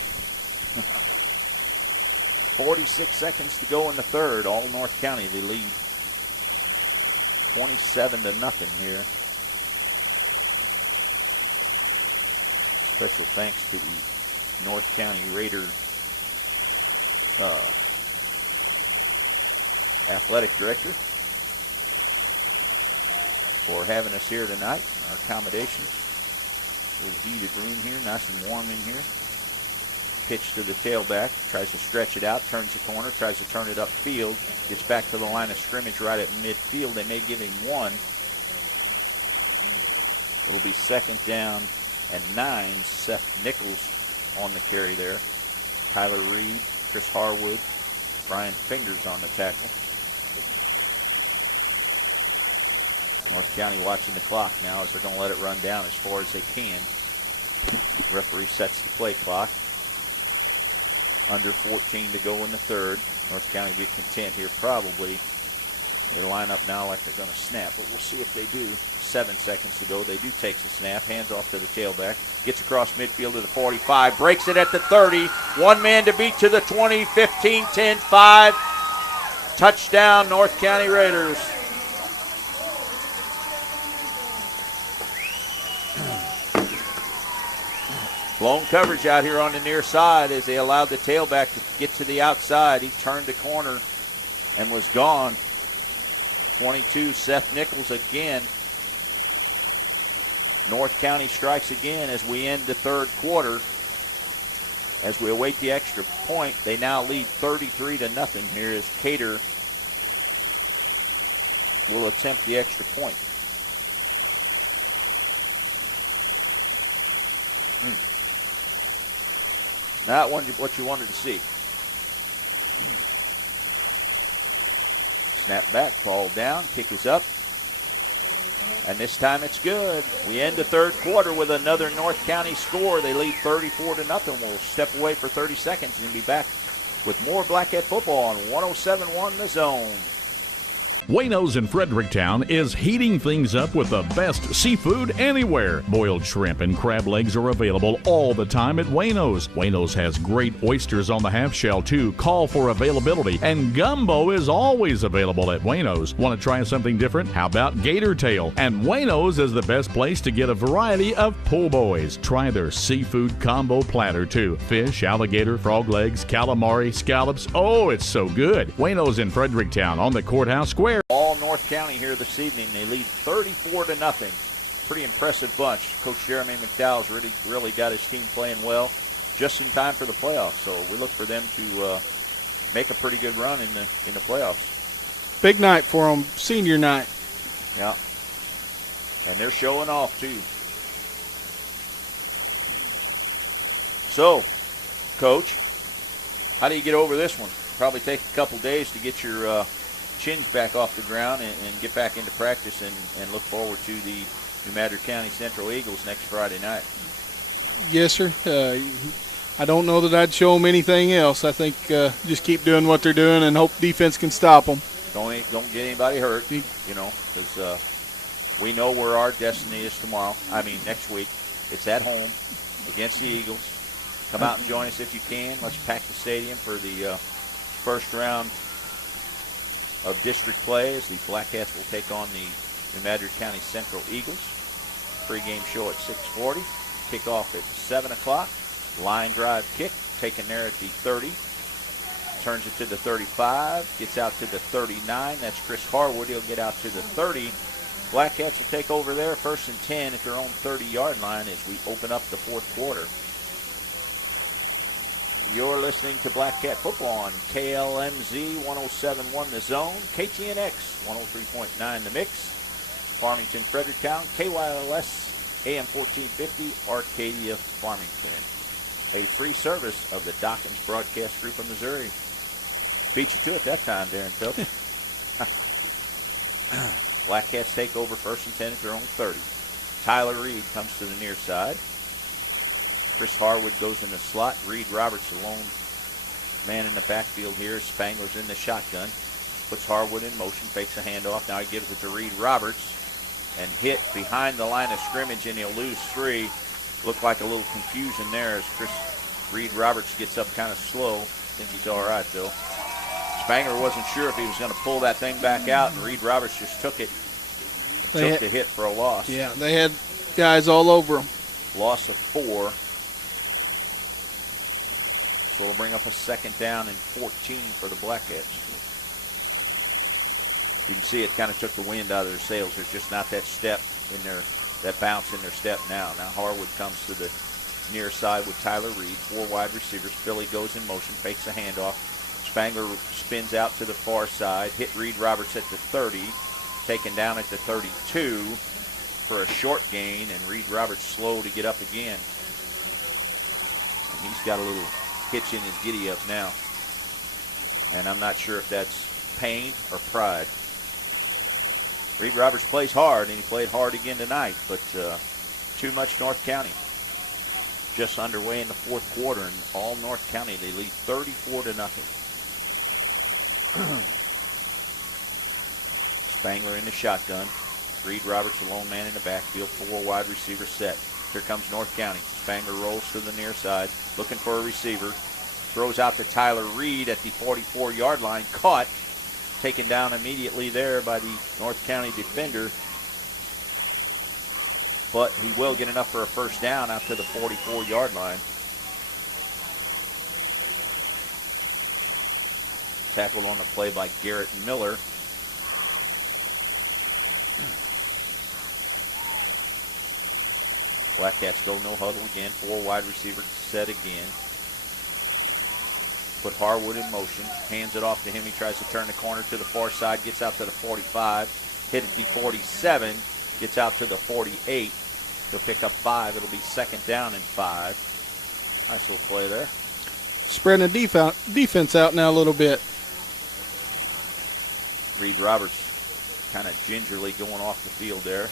46 seconds to go in the 3rd. All North County, they lead 27-0 here. Special thanks to the North County Raider athletic director for having us here tonight. Our accommodations. A little heated room here, nice and warm in here. Pitch to the tailback, tries to stretch it out, turns the corner, tries to turn it upfield, gets back to the line of scrimmage right at midfield. They may give him 1. It'll be 2nd down and 9. Seth Nichols on the carry there. Tyler Reed, Chris Harwood, Brian Fingers on the tackle. North County watching the clock now as they're going to let it run down as far as they can. Referee sets the play clock. Under 14 to go in the 3rd. North County be content here probably. They line up now like they're going to snap, but we'll see if they do. 7 seconds to go. They do take the snap. Hands off to the tailback. Gets across midfield to the 45. Breaks it at the 30. 1 man to beat to the 20. 15, 10, 5. Touchdown, North County Raiders. Blown coverage out here on the near side as they allowed the tailback to get to the outside. He turned the corner and was gone. 22, Seth Nichols again. North County strikes again as we end the 3rd quarter. As we await the extra point, they now lead 33-0 here as Cater will attempt the extra point. Not what you wanted to see. Snap back, ball down, kick is up. And this time it's good. We end the 3rd quarter with another North County score. They lead 34-0. We'll step away for 30 seconds and be back with more Black Cat football on 107.1 The Zone. Wayno's in Fredericktown is heating things up with the best seafood anywhere. Boiled shrimp and crab legs are available all the time at Wayno's. Wayno's has great oysters on the half shell too. Call for availability. And gumbo is always available at Wayno's. Want to try something different? How about gator tail? And Wayno's is the best place to get a variety of po' boys. Try their seafood combo platter too. Fish, alligator, frog legs, calamari, scallops. Oh, it's so good. Wayno's in Fredericktown on the Courthouse Square. All North County here this evening. They lead 34-0. Pretty impressive bunch. Coach Jeremy McDowell's really got his team playing well, just in time for the playoffs. So we look for them to make a pretty good run in the playoffs. Big night for them, senior night. Yeah, and they're showing off too. So, Coach, how do you get over this one? Probably take a couple days to get your chins back off the ground and get back into practice and look forward to the New Madrid County Central Eagles next Friday night. Yes, sir. I don't know that I'd show them anything else. I think just keep doing what they're doing and hope defense can stop them. Don't get anybody hurt, because we know where our destiny is next week. It's at home against the Eagles. Come out and join us if you can. Let's pack the stadium for the first round of district play as the Black Cats will take on the New Madrid County Central Eagles. Pre-game show at 6:40. Kickoff at 7 o'clock. Line drive kick taken there at the 30. Turns it to the 35. Gets out to the 39. That's Chris Harwood. He'll get out to the 30. Black Cats will take over there 1st and 10 at their own 30-yard line as we open up the fourth quarter. You're listening to Black Cat Football on KLMZ 107.1 The Zone, KTNX 103.9 The Mix, Farmington, Fredericktown, KYLS AM 1450, Arcadia, Farmington. A free service of the Dawkins Broadcast Group of Missouri. Beat you to it that time, Darren Phillips. Black Cats take over 1st and 10 at their own 30. Tyler Reed comes to the near side. Chris Harwood goes in the slot. Reed Roberts, the lone man in the backfield here. Spangler's in the shotgun. Puts Harwood in motion, fakes a handoff. Now he gives it to Reed Roberts and hit behind the line of scrimmage, and he'll lose 3. Looked like a little confusion there as Reed Roberts gets up kind of slow. I think he's all right, though. Spangler wasn't sure if he was going to pull that thing back out, and Reed Roberts just took it. Took the hit for a loss. Yeah, they had guys all over them. Loss of 4. So it'll bring up a 2nd down and 14 for the Black Cats. You can see it kind of took the wind out of their sails. There's just not that step in that bounce in their step now. Now Harwood comes to the near side with Tyler Reed. 4 wide receivers. Billy goes in motion, fakes a handoff. Spangler spins out to the far side. Hit Reed Roberts at the 30. Taken down at the 32 for a short gain, and Reed Roberts slow to get up again. And he's got a little hitch in his giddy up now. And I'm not sure if that's pain or pride. Reed Roberts plays hard, and he played hard again tonight, but too much North County. Just underway in the fourth quarter, and all North County, they lead 34-0. Spangler in the shotgun. Reed Roberts, the lone man in the backfield. 4 wide receivers set. Here comes North County. Spangler rolls to the near side, looking for a receiver. Throws out to Tyler Reed at the 44-yard line. Caught. Taken down immediately there by the North County defender. But he will get enough for a 1st down out to the 44-yard line. Tackled on the play by Garrett Miller. Black Cats go no huddle again. 4 wide receivers set again. Put Harwood in motion. Hands it off to him. He tries to turn the corner to the far side. Gets out to the 45. Hit at the 47. Gets out to the 48. He'll pick up 5. It'll be 2nd down and 5. Nice little play there. Spreading the defense out now a little bit. Reed Roberts kind of gingerly going off the field there.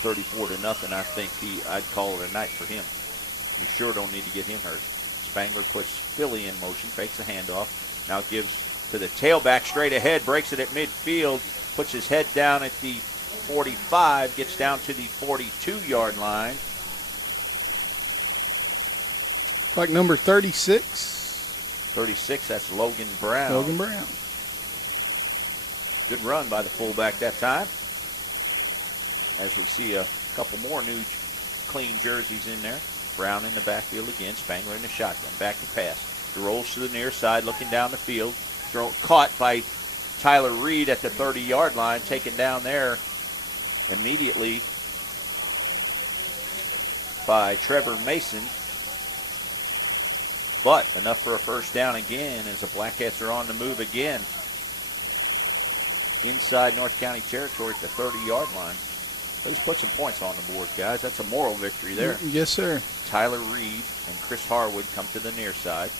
34-0. I think I'd call it a night for him. You sure don't need to get him hurt. Spangler puts Philly in motion, fakes a handoff. Now gives to the tailback straight ahead, breaks it at midfield, puts his head down at the 45, gets down to the 42-yard line. Like number 36. 36, that's Logan Brown. Logan Brown. Good run by the fullback that time. As we see a couple more new clean jerseys in there. Brown in the backfield again. Spangler in the shotgun. Back to pass. He rolls to the near side, looking down the field. Caught by Tyler Reed at the 30-yard line. Taken down there immediately by Trevor Mason. But enough for a first down again as the Black Cats are on the move again. Inside North County territory at the 30-yard line. Let's put some points on the board, guys. That's a moral victory there. Yes, sir. Tyler Reed and Chris Harwood come to the near side.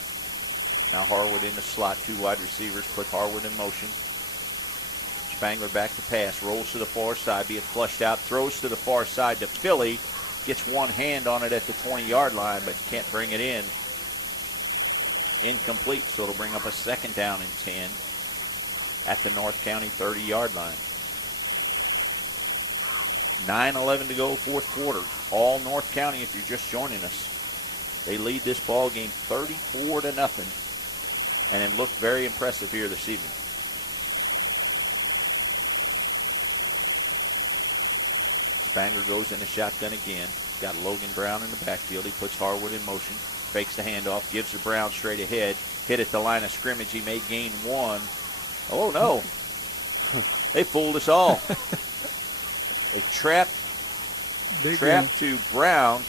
Now Harwood in the slot. 2 wide receivers put Harwood in motion. Spangler back to pass. Rolls to the far side, being flushed out. Throws to the far side to Philly. Gets one hand on it at the 20-yard line, but can't bring it in. Incomplete, so it'll bring up a second down and 10 at the North County 30-yard line. 9:11 to go, fourth quarter. All North County if you're just joining us. They lead this ball game 34-0 and have looked very impressive here this evening. Spangler goes in the shotgun again. Got Logan Brown in the backfield. He puts Harwood in motion. Fakes the handoff, gives to Brown straight ahead. Hit at the line of scrimmage. He may gain 1. Oh, no. They fooled us all. They trapped to Brown.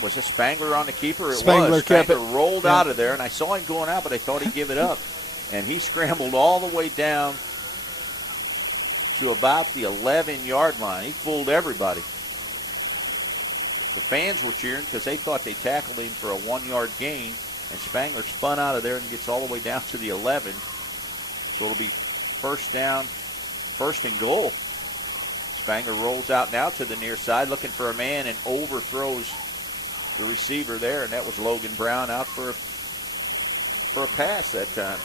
Was it Spangler on the keeper? Spangler kept it. Spangler rolled out of there, and I saw him going out, but I thought he'd give it up. And he scrambled all the way down to about the 11-yard line. He fooled everybody. The fans were cheering because they thought they tackled him for a 1-yard gain, and Spangler spun out of there and gets all the way down to the 11. So it'll be first down, first and goal. Spangler rolls out now to the near side, looking for a man, and overthrows the receiver there, and that was Logan Brown out for a pass that time.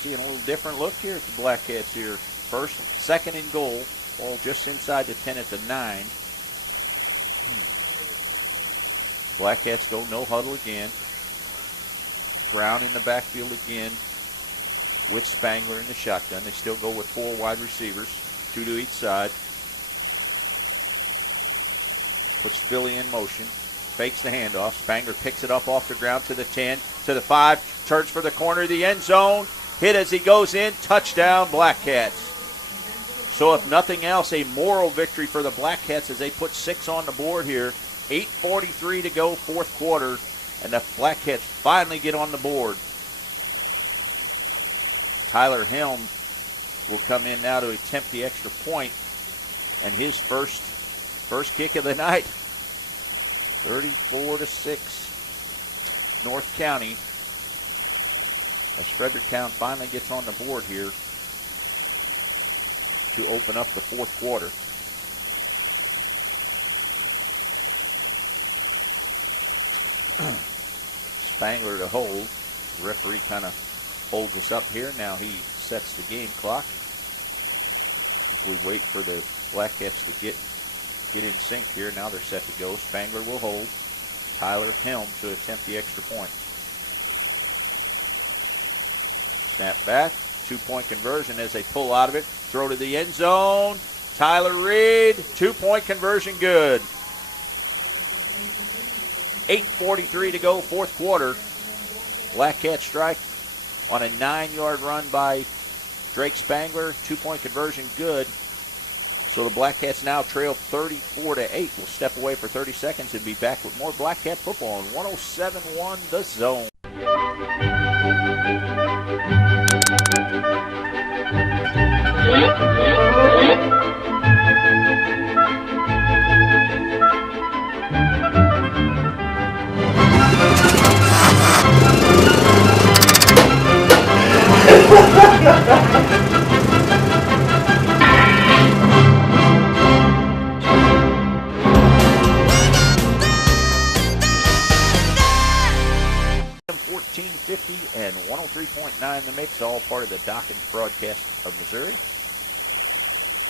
Seeing a little different look here at the Black Cats here. Second and goal, ball just inside the 10 at the 9. Black Cats go no huddle again. Brown in the backfield again with Spangler in the shotgun. They still go with 4 wide receivers, 2 to each side. Puts Philly in motion. Fakes the handoff. Spangler picks it up off the ground to the 10, to the 5. Turns for the corner of the end zone. Hit as he goes in. Touchdown, Black Cats. So if nothing else, a moral victory for the Black Cats as they put 6 on the board here. 8:43 to go, fourth quarter, and the Black Cats finally get on the board. Tyler Helm will come in now to attempt the extra point, and his first kick of the night. 34-6, North County. As Fredericktown finally gets on the board here to open up the fourth quarter. Spangler to hold. The referee kind of holds us up here. Now he sets the game clock. We wait for the Black Cats to get in sync here. Now they're set to go. Spangler will hold. Tyler Helm to attempt the extra point. Snap back. 2-point conversion as they pull out of it. Throw to the end zone. Tyler Reed. 2-point conversion good. 8:43 to go, fourth quarter. Black Cats strike on a 9-yard run by Drake Spangler. 2-point conversion good. So the Black Cats now trail 34-8. We'll step away for 30 seconds and be back with more Black Cat football on 107.1 The Zone. 9 in the mix, all part of the Docket broadcast of Missouri.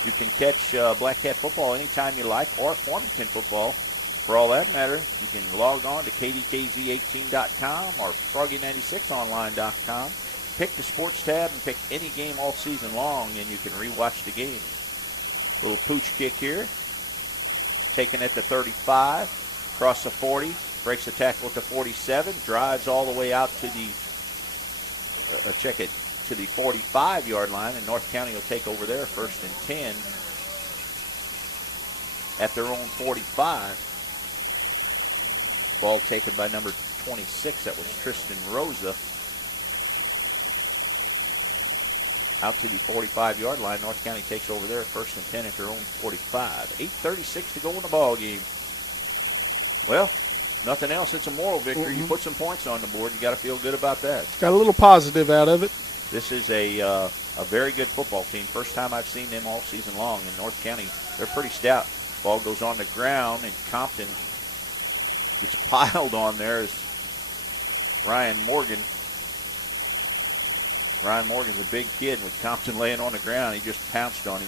You can catch Black Cat football anytime you like, or Farmington football. For all that matter, you can log on to kdkz18.com or froggy96online.com. Pick the sports tab and pick any game all season long, and you can rewatch the game. Little pooch kick here. Taken at the 35, across the 40, breaks the tackle at the 47, drives all the way out to the to the 45-yard line, and North County will take over there, 1st and 10 at their own 45. Ball taken by number 26, that was Tristan Rosa. Out to the 45-yard line. North County takes over there, 1st and 10 at their own 45. 8:36 to go in the ball game. Well, nothing else. It's a moral victory. You put some points on the board. You got to feel good about that. Got a little positive out of it. This is a very good football team. First time I've seen them all season long. In North County, they're pretty stout. Ball goes on the ground, and Compton gets piled on there as Ryan Morgan. Ryan Morgan's a big kid. With Compton laying on the ground, he just pounced on him.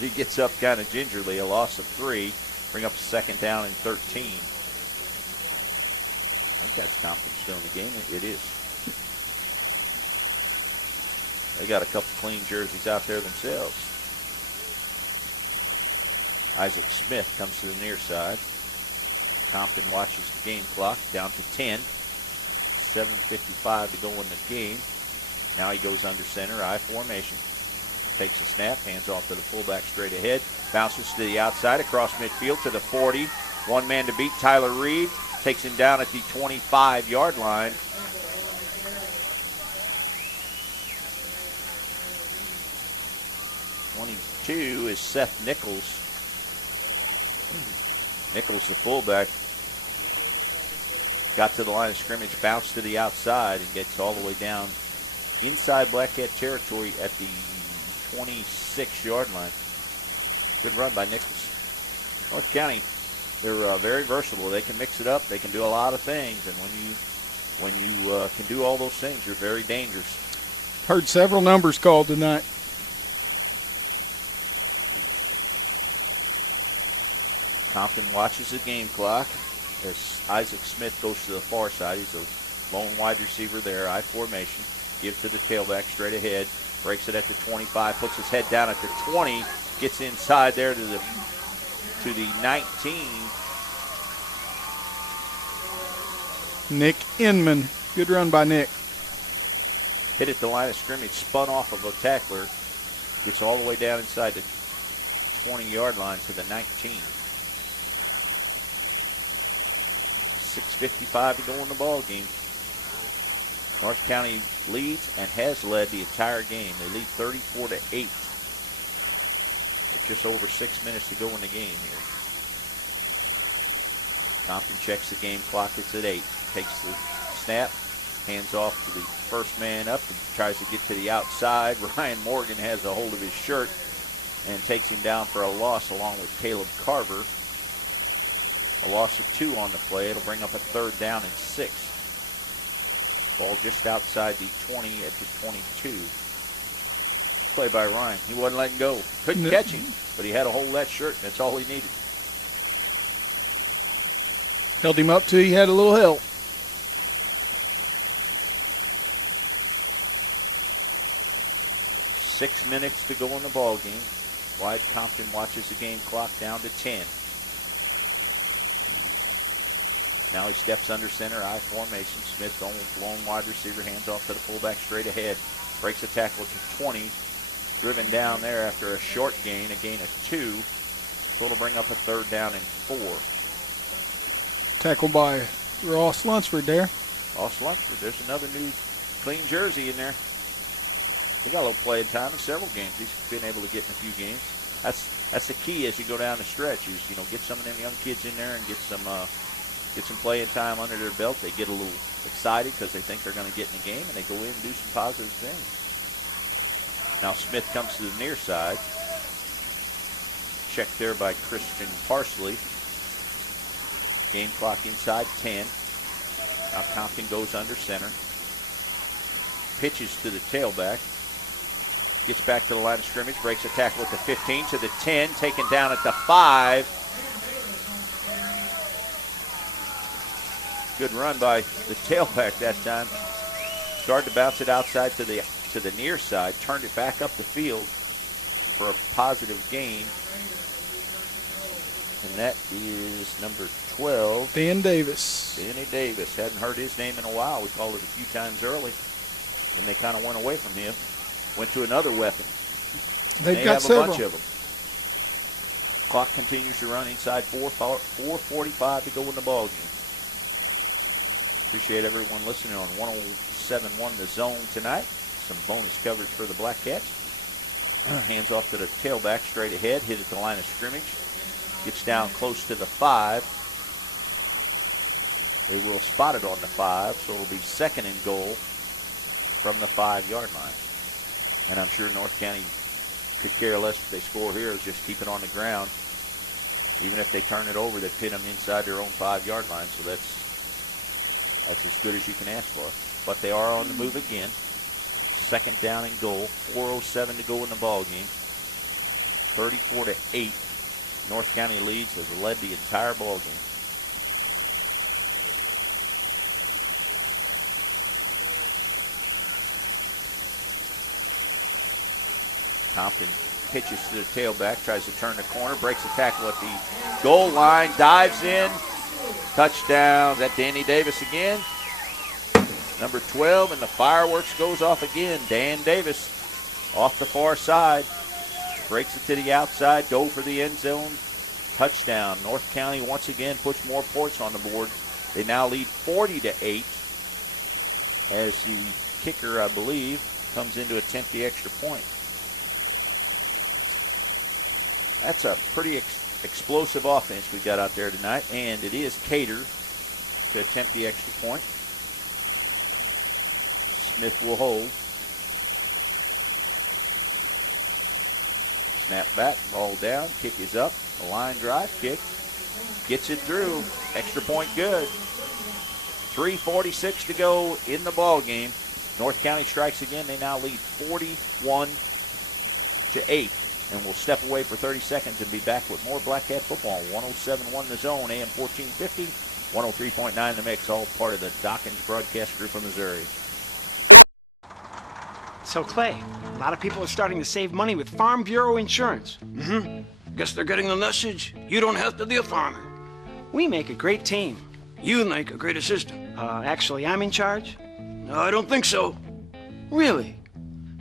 He gets up kind of gingerly, a loss of 3. Bring up a 2nd down and 13. I think that's Compton still in the game. It is. They got a couple clean jerseys out there themselves. Isaac Smith comes to the near side. Compton watches the game clock down to 10. 7:55 to go in the game. Now he goes under center, I formation. Takes a snap, hands off to the fullback straight ahead. Bounces to the outside, across midfield to the 40. One man to beat, Tyler Reed. Takes him down at the 25-yard line. '22 is Seth Nichols. Nichols, the fullback, got to the line of scrimmage, bounced to the outside, and gets all the way down inside Black Cat territory at the 26-yard line. Good run by Nichols. North County, they're very versatile. They can mix it up. They can do a lot of things, and when you can do all those things, you're very dangerous. Heard several numbers called tonight. Compton watches the game clock as Isaac Smith goes to the far side. He's a lone wide receiver there, I formation. Gives to the tailback straight ahead. Breaks it at the 25, puts his head down at the 20, gets inside there to the 19. Nick Inman. Good run by Nick. Hit at the line of scrimmage, spun off of a tackler. Gets all the way down inside the 20-yard line to the 19. 6:55 to go in the ball game. North County leads and has led the entire game. They lead 34-8. With just over 6 minutes to go in the game here. Compton checks the game clock. It's at 8. Takes the snap. Hands off to the first man up and tries to get to the outside. Ryan Morgan has a hold of his shirt and takes him down for a loss along with Caleb Carver. A loss of 2 on the play. It'll bring up a 3rd down and 6. Ball just outside the 20 at the 22. Play by Ryan. He wasn't letting go. Couldn't catch him, but he had a hold of that shirt, and that's all he needed. Held him up till he had a little help. Six minutes to go in the ball game. Wyatt Compton watches the game clock down to 10. Now he steps under center, I formation. Smith, lone wide receiver, hands off to the fullback straight ahead. Breaks a tackle to 20. Driven down there after a short gain, a gain of 2. So it'll bring up a 3rd down and 4. Tackled by Ross Lunsford there. Ross Lunsford, there's another new clean jersey in there. He got a little playing time in several games. He's been able to get in a few games. That's the key as you go down the stretch is, get some of them young kids in there and get some playing time under their belt. They get a little excited because they think they're going to get in the game, and they go in and do some positive things. Now Smith comes to the near side. Checked there by Christian Parsley. Game clock inside 10. Now Compton goes under center. Pitches to the tailback. Gets back to the line of scrimmage. Breaks a tackle at the 15 to the 10. Taken down at the 5. Good run by the tailback that time. Started to bounce it outside to the near side. Turned it back up the field for a positive gain. And that is number 12. Dan Davis. Danny Davis. Hadn't heard his name in a while. We called it a few times early. Then they kind of went away from him. Went to another weapon. They've got several. A bunch of them. Clock continues to run inside 4:45 to go in the ball game. Appreciate everyone listening on 107.1 The Zone tonight. Some bonus coverage for the Black Cats. Hands off to the tailback straight ahead. Hit at the line of scrimmage. Gets down close to the 5. They will spot it on the 5, so it'll be second and goal from the 5-yard line. And I'm sure North County could care less if they score here, just keep it on the ground. Even if they turn it over, they pin them inside their own 5-yard line, so that's as good as you can ask for. But they are on the move again. Second down and goal. 4:07 to go in the ball game. 34-8. North County leads, has led the entire ball game. Compton pitches to the tailback, tries to turn the corner, breaks a tackle at the goal line, dives in, touchdown. Is that Danny Davis again? Number 12, and the fireworks goes off again. Dan Davis off the far side, breaks it to the outside, go for the end zone, touchdown. North County once again puts more points on the board. They now lead 40-8 as the kicker, I believe, comes in to attempt the extra point. That's a pretty explosive offense we got out there tonight, and it is Cater to attempt the extra point. Smith will hold. Snap back, ball down, kick is up. A line drive kick. Gets it through. Extra point good. 3:46 to go in the ball game. North County strikes again. They now lead 41-8. And we'll step away for 30 seconds and be back with more Black Cat football. 107.1 The Zone, AM 1450, 103.9 The Mix, all part of the Dawkins Broadcast Group of Missouri. So, Clay, a lot of people are starting to save money with Farm Bureau insurance. Guess they're getting the message. You don't have to be a farmer. We make a great team. You make a great assistant. Actually, I'm in charge. No, I don't think so. Really?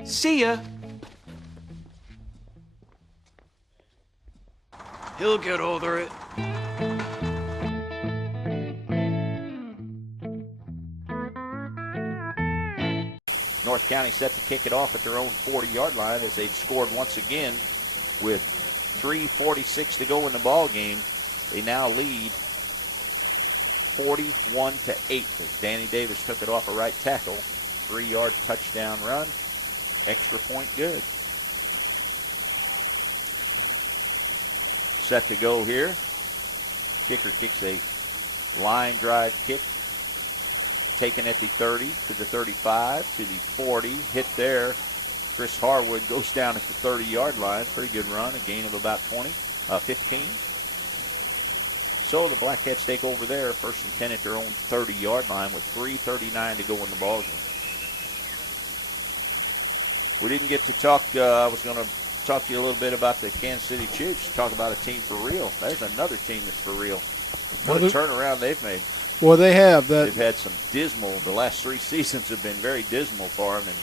See ya. He'll get over it. North County set to kick it off at their own 40-yard line as they've scored once again with 3:46 to go in the ball game. They now lead 41-8 as Danny Davis took it off a right tackle. 3-yard touchdown run. Extra point good. Set to go here. Kicker kicks a line drive kick. Taken at the 30 to the 35 to the 40. Hit there. Chris Harwood goes down at the 30-yard line. Pretty good run. A gain of about 15. So the Black Cats take over there. First and 10 at their own 30-yard line with 3:39 to go in the ball game. We didn't get to talk. I was going to talk to you a little bit about the Kansas City Chiefs. Talk about a team for real. There's another team that's for real. What a turnaround they've made. Well, they have. They've had some the last 3 seasons have been very dismal for them, and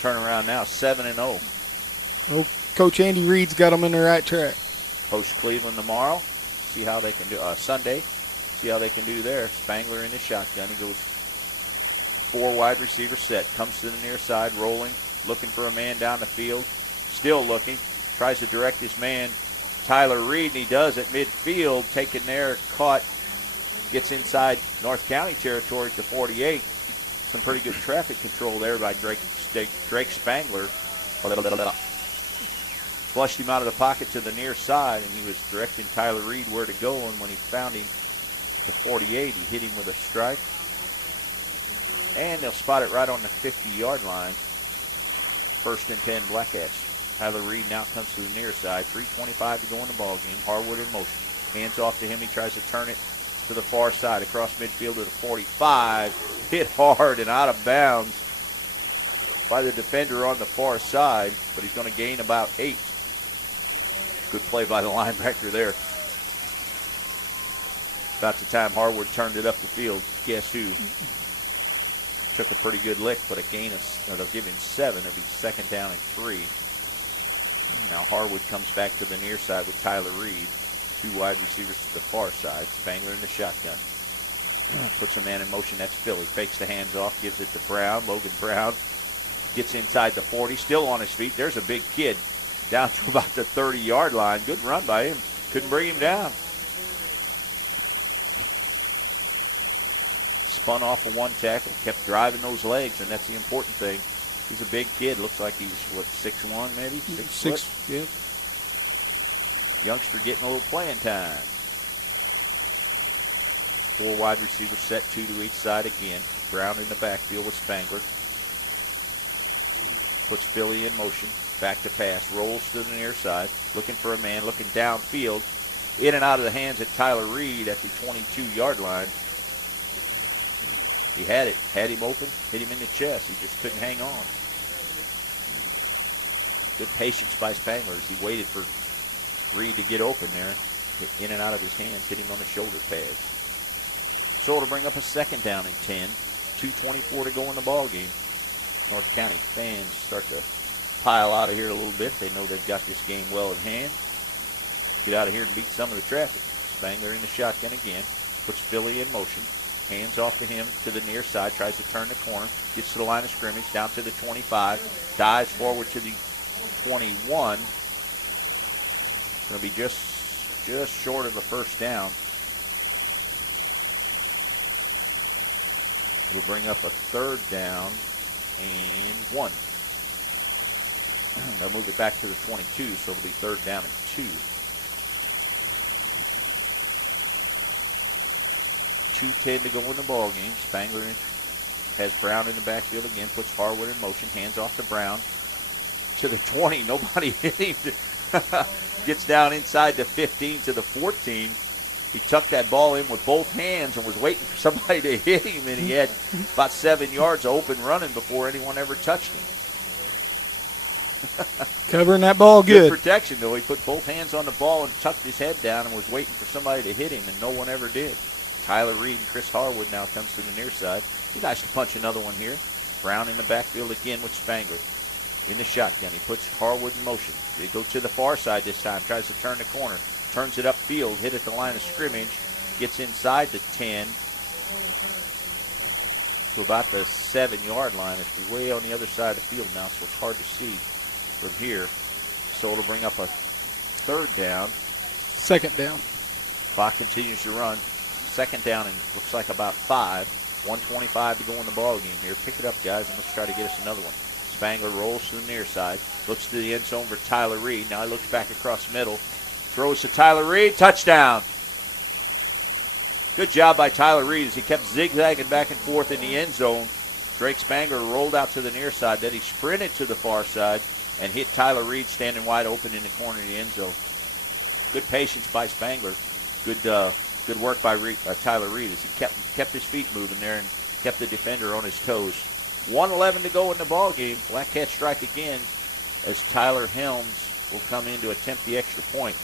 turn around now 7-0. Well, Coach Andy Reid's got them in the right track. Host Cleveland tomorrow. See how they can do. Sunday. See how they can do there. Spangler in his shotgun. He goes 4 wide receiver set. Comes to the near side, rolling, looking for a man down the field. Still looking. Tries to direct his man, Tyler Reed, and he does at midfield. Taken there, caught. Gets inside North County territory to 48. Some pretty good traffic control there by Drake Spangler. Flushed him out of the pocket to the near side, and he was directing Tyler Reed where to go, and when he found him, the 48. He hit him with a strike. And they'll spot it right on the 50-yard line. 1st and 10, Black Cats. Tyler Reed now comes to the near side. 3:25 to go in the ball game. Harwood in motion. Hands off to him. He tries to turn it to the far side, across midfield to the 45. Hit hard and out of bounds by the defender on the far side, but he's going to gain about 8. Good play by the linebacker there. About the time Harwood turned it up the field, guess who? Took a pretty good lick, but a gain of, they'll give him 7. It'll be 2nd down and 3. Now Harwood comes back to the near side with Tyler Reed. 2 wide receivers to the far side. Spangler in the shotgun. Puts a man in motion. That's Philly. Fakes the hands off. Gives it to Brown. Logan Brown gets inside the 40. Still on his feet. There's a big kid down to about the 30-yard line. Good run by him. Couldn't bring him down. Spun off of 1 tackle. Kept driving those legs, and that's the important thing. He's a big kid. Looks like he's, 6'1", maybe? 6 foot? Yeah. Youngster getting a little playing time. 4 wide receivers set, 2 to each side again. Brown in the backfield with Spangler. Puts Philly in motion. Back to pass. Rolls to the near side. Looking for a man. Looking downfield. In and out of the hands of Tyler Reed at the 22-yard line. He had it. Had him open. Hit him in the chest. He just couldn't hang on. Good patience by Spangler as he waited for Reed to get open there. Hit in and out of his hands. Hit him on the shoulder pads. So it'll bring up a 2nd down and 10. 2:24 to go in the ball game. North County fans start to pile out of here a little bit. They know they've got this game well in hand. Get out of here and beat some of the traffic. Spangler in the shotgun again. Puts Philly in motion. Hands off to him to the near side. Tries to turn the corner. Gets to the line of scrimmage. Down to the 25. Dives forward to the 21. Going to be just short of a 1st down. It'll bring up a 3rd down and 1. They'll move it back to the 22, so it'll be 3rd down and 2. 2:10 to go in the ball game. Spangler has Brown in the backfield again. Puts Harwood in motion. Hands off to Brown. To the 20. Nobody hit him. Gets down inside the 15 to the 14. He tucked that ball in with both hands and was waiting for somebody to hit him, and he had about 7 yards open running before anyone ever touched him. Covering that ball good. Good protection, though. He put both hands on the ball and tucked his head down and was waiting for somebody to hit him, and no one ever did. Tyler Reed and Chris Harwood now comes to the near side. He nice to punch another one here. Brown in the backfield again with Spangler. In the shotgun, he puts Harwood in motion. They go to the far side this time. Tries to turn the corner. Turns it upfield. Hit at the line of scrimmage. Gets inside the 10. To about the 7-yard line. It's way on the other side of the field now, so it's hard to see from here. So it'll bring up a 3rd down. 2nd down. Clock continues to run. 2nd down and looks like about 5. 1:25 to go in the ball game here. Pick it up, guys, and let's try to get us another one. Spangler rolls to the near side. Looks to the end zone for Tyler Reed. Now he looks back across the middle. Throws to Tyler Reed. Touchdown. Good job by Tyler Reed as he kept zigzagging back and forth in the end zone. Drake Spangler rolled out to the near side. Then he sprinted to the far side and hit Tyler Reed standing wide open in the corner of the end zone. Good patience by Spangler. Good work by Tyler Reed as he kept his feet moving there and kept the defender on his toes. 1:11 to go in the ball game. Black Cats strike again as Tyler Helms will come in to attempt the extra point.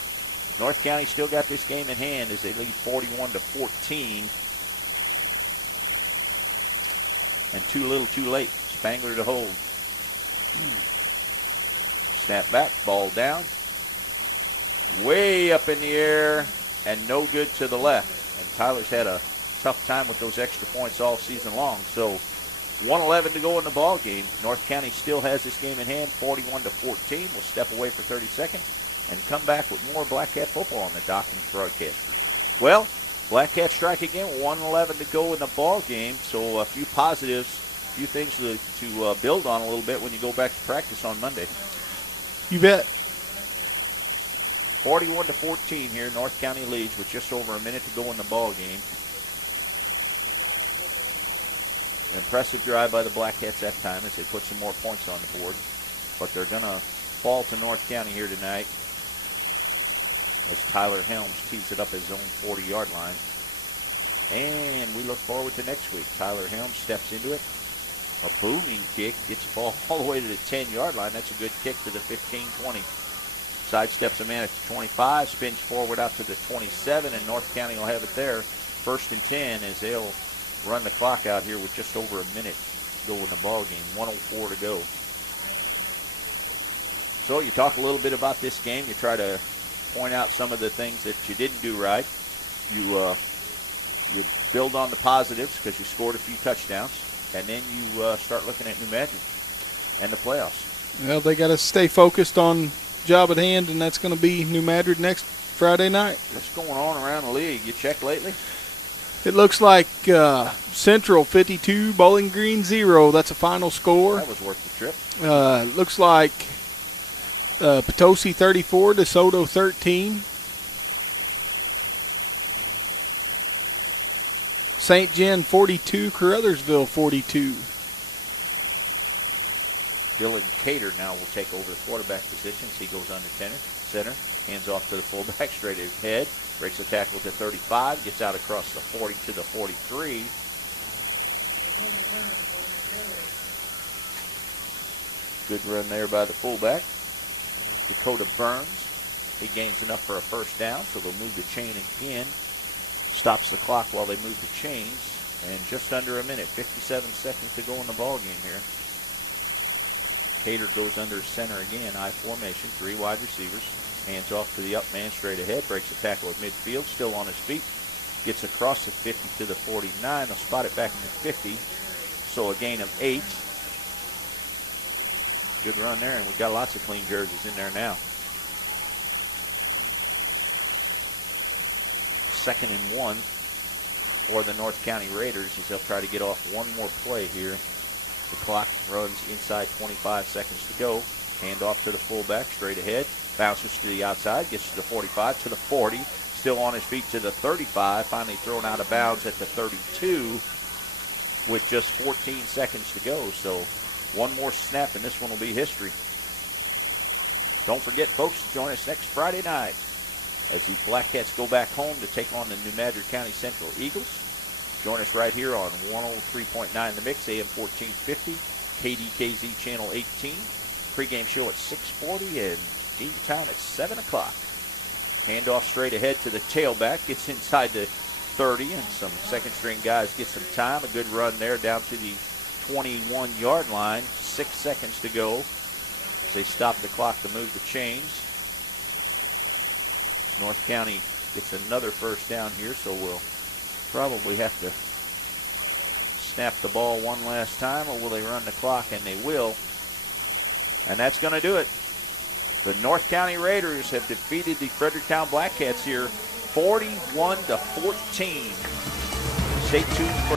North County still got this game in hand as they lead 41-14. And too little, too late. Spangler to hold. Snap back, ball down. Way up in the air and no good to the left. And Tyler's had a tough time with those extra points all season long. So 1:11 to go in the ball game. North County still has this game in hand, 41-14. We'll step away for 30 seconds and come back with more Black Cat football on the Docking broadcast. Well, Black Cat strike again, 1:11 to go in the ball game. So a few positives, a few things to build on a little bit when you go back to practice on Monday. You bet. 41-14 here. North County leads with just over a minute to go in the ball game. Impressive drive by the Black Cats that time as they put some more points on the board. But they're going to fall to North County here tonight as Tyler Helms tees it up his own 40-yard line. And we look forward to next week. Tyler Helms steps into it. A booming kick, gets the ball all the way to the 10-yard line. That's a good kick to the 15-20. Sidesteps a man at the 25, spins forward out to the 27, and North County will have it there. 1st and 10 as they'll run the clock out here with just over a minute to go in the ball game. 1:04 to go. So you talk a little bit about this game. You try to point out some of the things that you didn't do right. You build on the positives because you scored a few touchdowns, and then you start looking at New Madrid and the playoffs. Well, they got to stay focused on job at hand, and that's going to be New Madrid next Friday night. What's going on around the league? You checked lately? It looks like Central 52, Bowling Green 0. That's a final score. That was worth the trip. Looks like Potosi 34, DeSoto 13. St. John 42, Caruthersville 42. Dylan Cater now will take over the quarterback position. He goes under center, hands off to the fullback, straight ahead, breaks the tackle to 35, gets out across the 40 to the 43. Good run there by the fullback. Dakota Burns, he gains enough for a first down, so they'll move the chain again. Stops the clock while they move the chains, and just under a minute, 57 seconds to go in the ball game here. Cater goes under center again, I formation, 3 wide receivers. Hands off to the up man straight ahead, breaks the tackle at midfield, still on his feet. Gets across the 50 to the 49. They'll spot it back to 50. So a gain of 8. Good run there, and we've got lots of clean jerseys in there now. 2nd and 1 for the North County Raiders as they'll try to get off one more play here. The clock runs inside 25 seconds to go. Hand off to the fullback, straight ahead. Bounces to the outside, gets to the 45, to the 40. Still on his feet to the 35. Finally thrown out of bounds at the 32 with just 14 seconds to go. So one more snap, and this one will be history. Don't forget, folks, to join us next Friday night as the Black Cats go back home to take on the New Madrid County Central Eagles. Join us right here on 103.9 The Mix, AM 1450, KDKZ Channel 18. Pre-game show at 6:40 and game time at 7 o'clock. Handoff straight ahead to the tailback. Gets inside the 30, and some second-string guys get some time. A good run there down to the 21-yard line. 6 seconds to go. They stop the clock to move the chains. North County gets another first down here, so we'll probably have to snap the ball one last time, or will they run the clock? And they will. And that's going to do it. The North County Raiders have defeated the Fredericktown Black Cats here 41-14. Stay tuned for...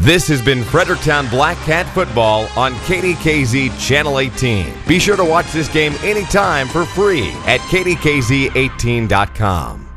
This has been Fredericktown Black Cat Football on KDKZ Channel 18. Be sure to watch this game anytime for free at kdkz18.com.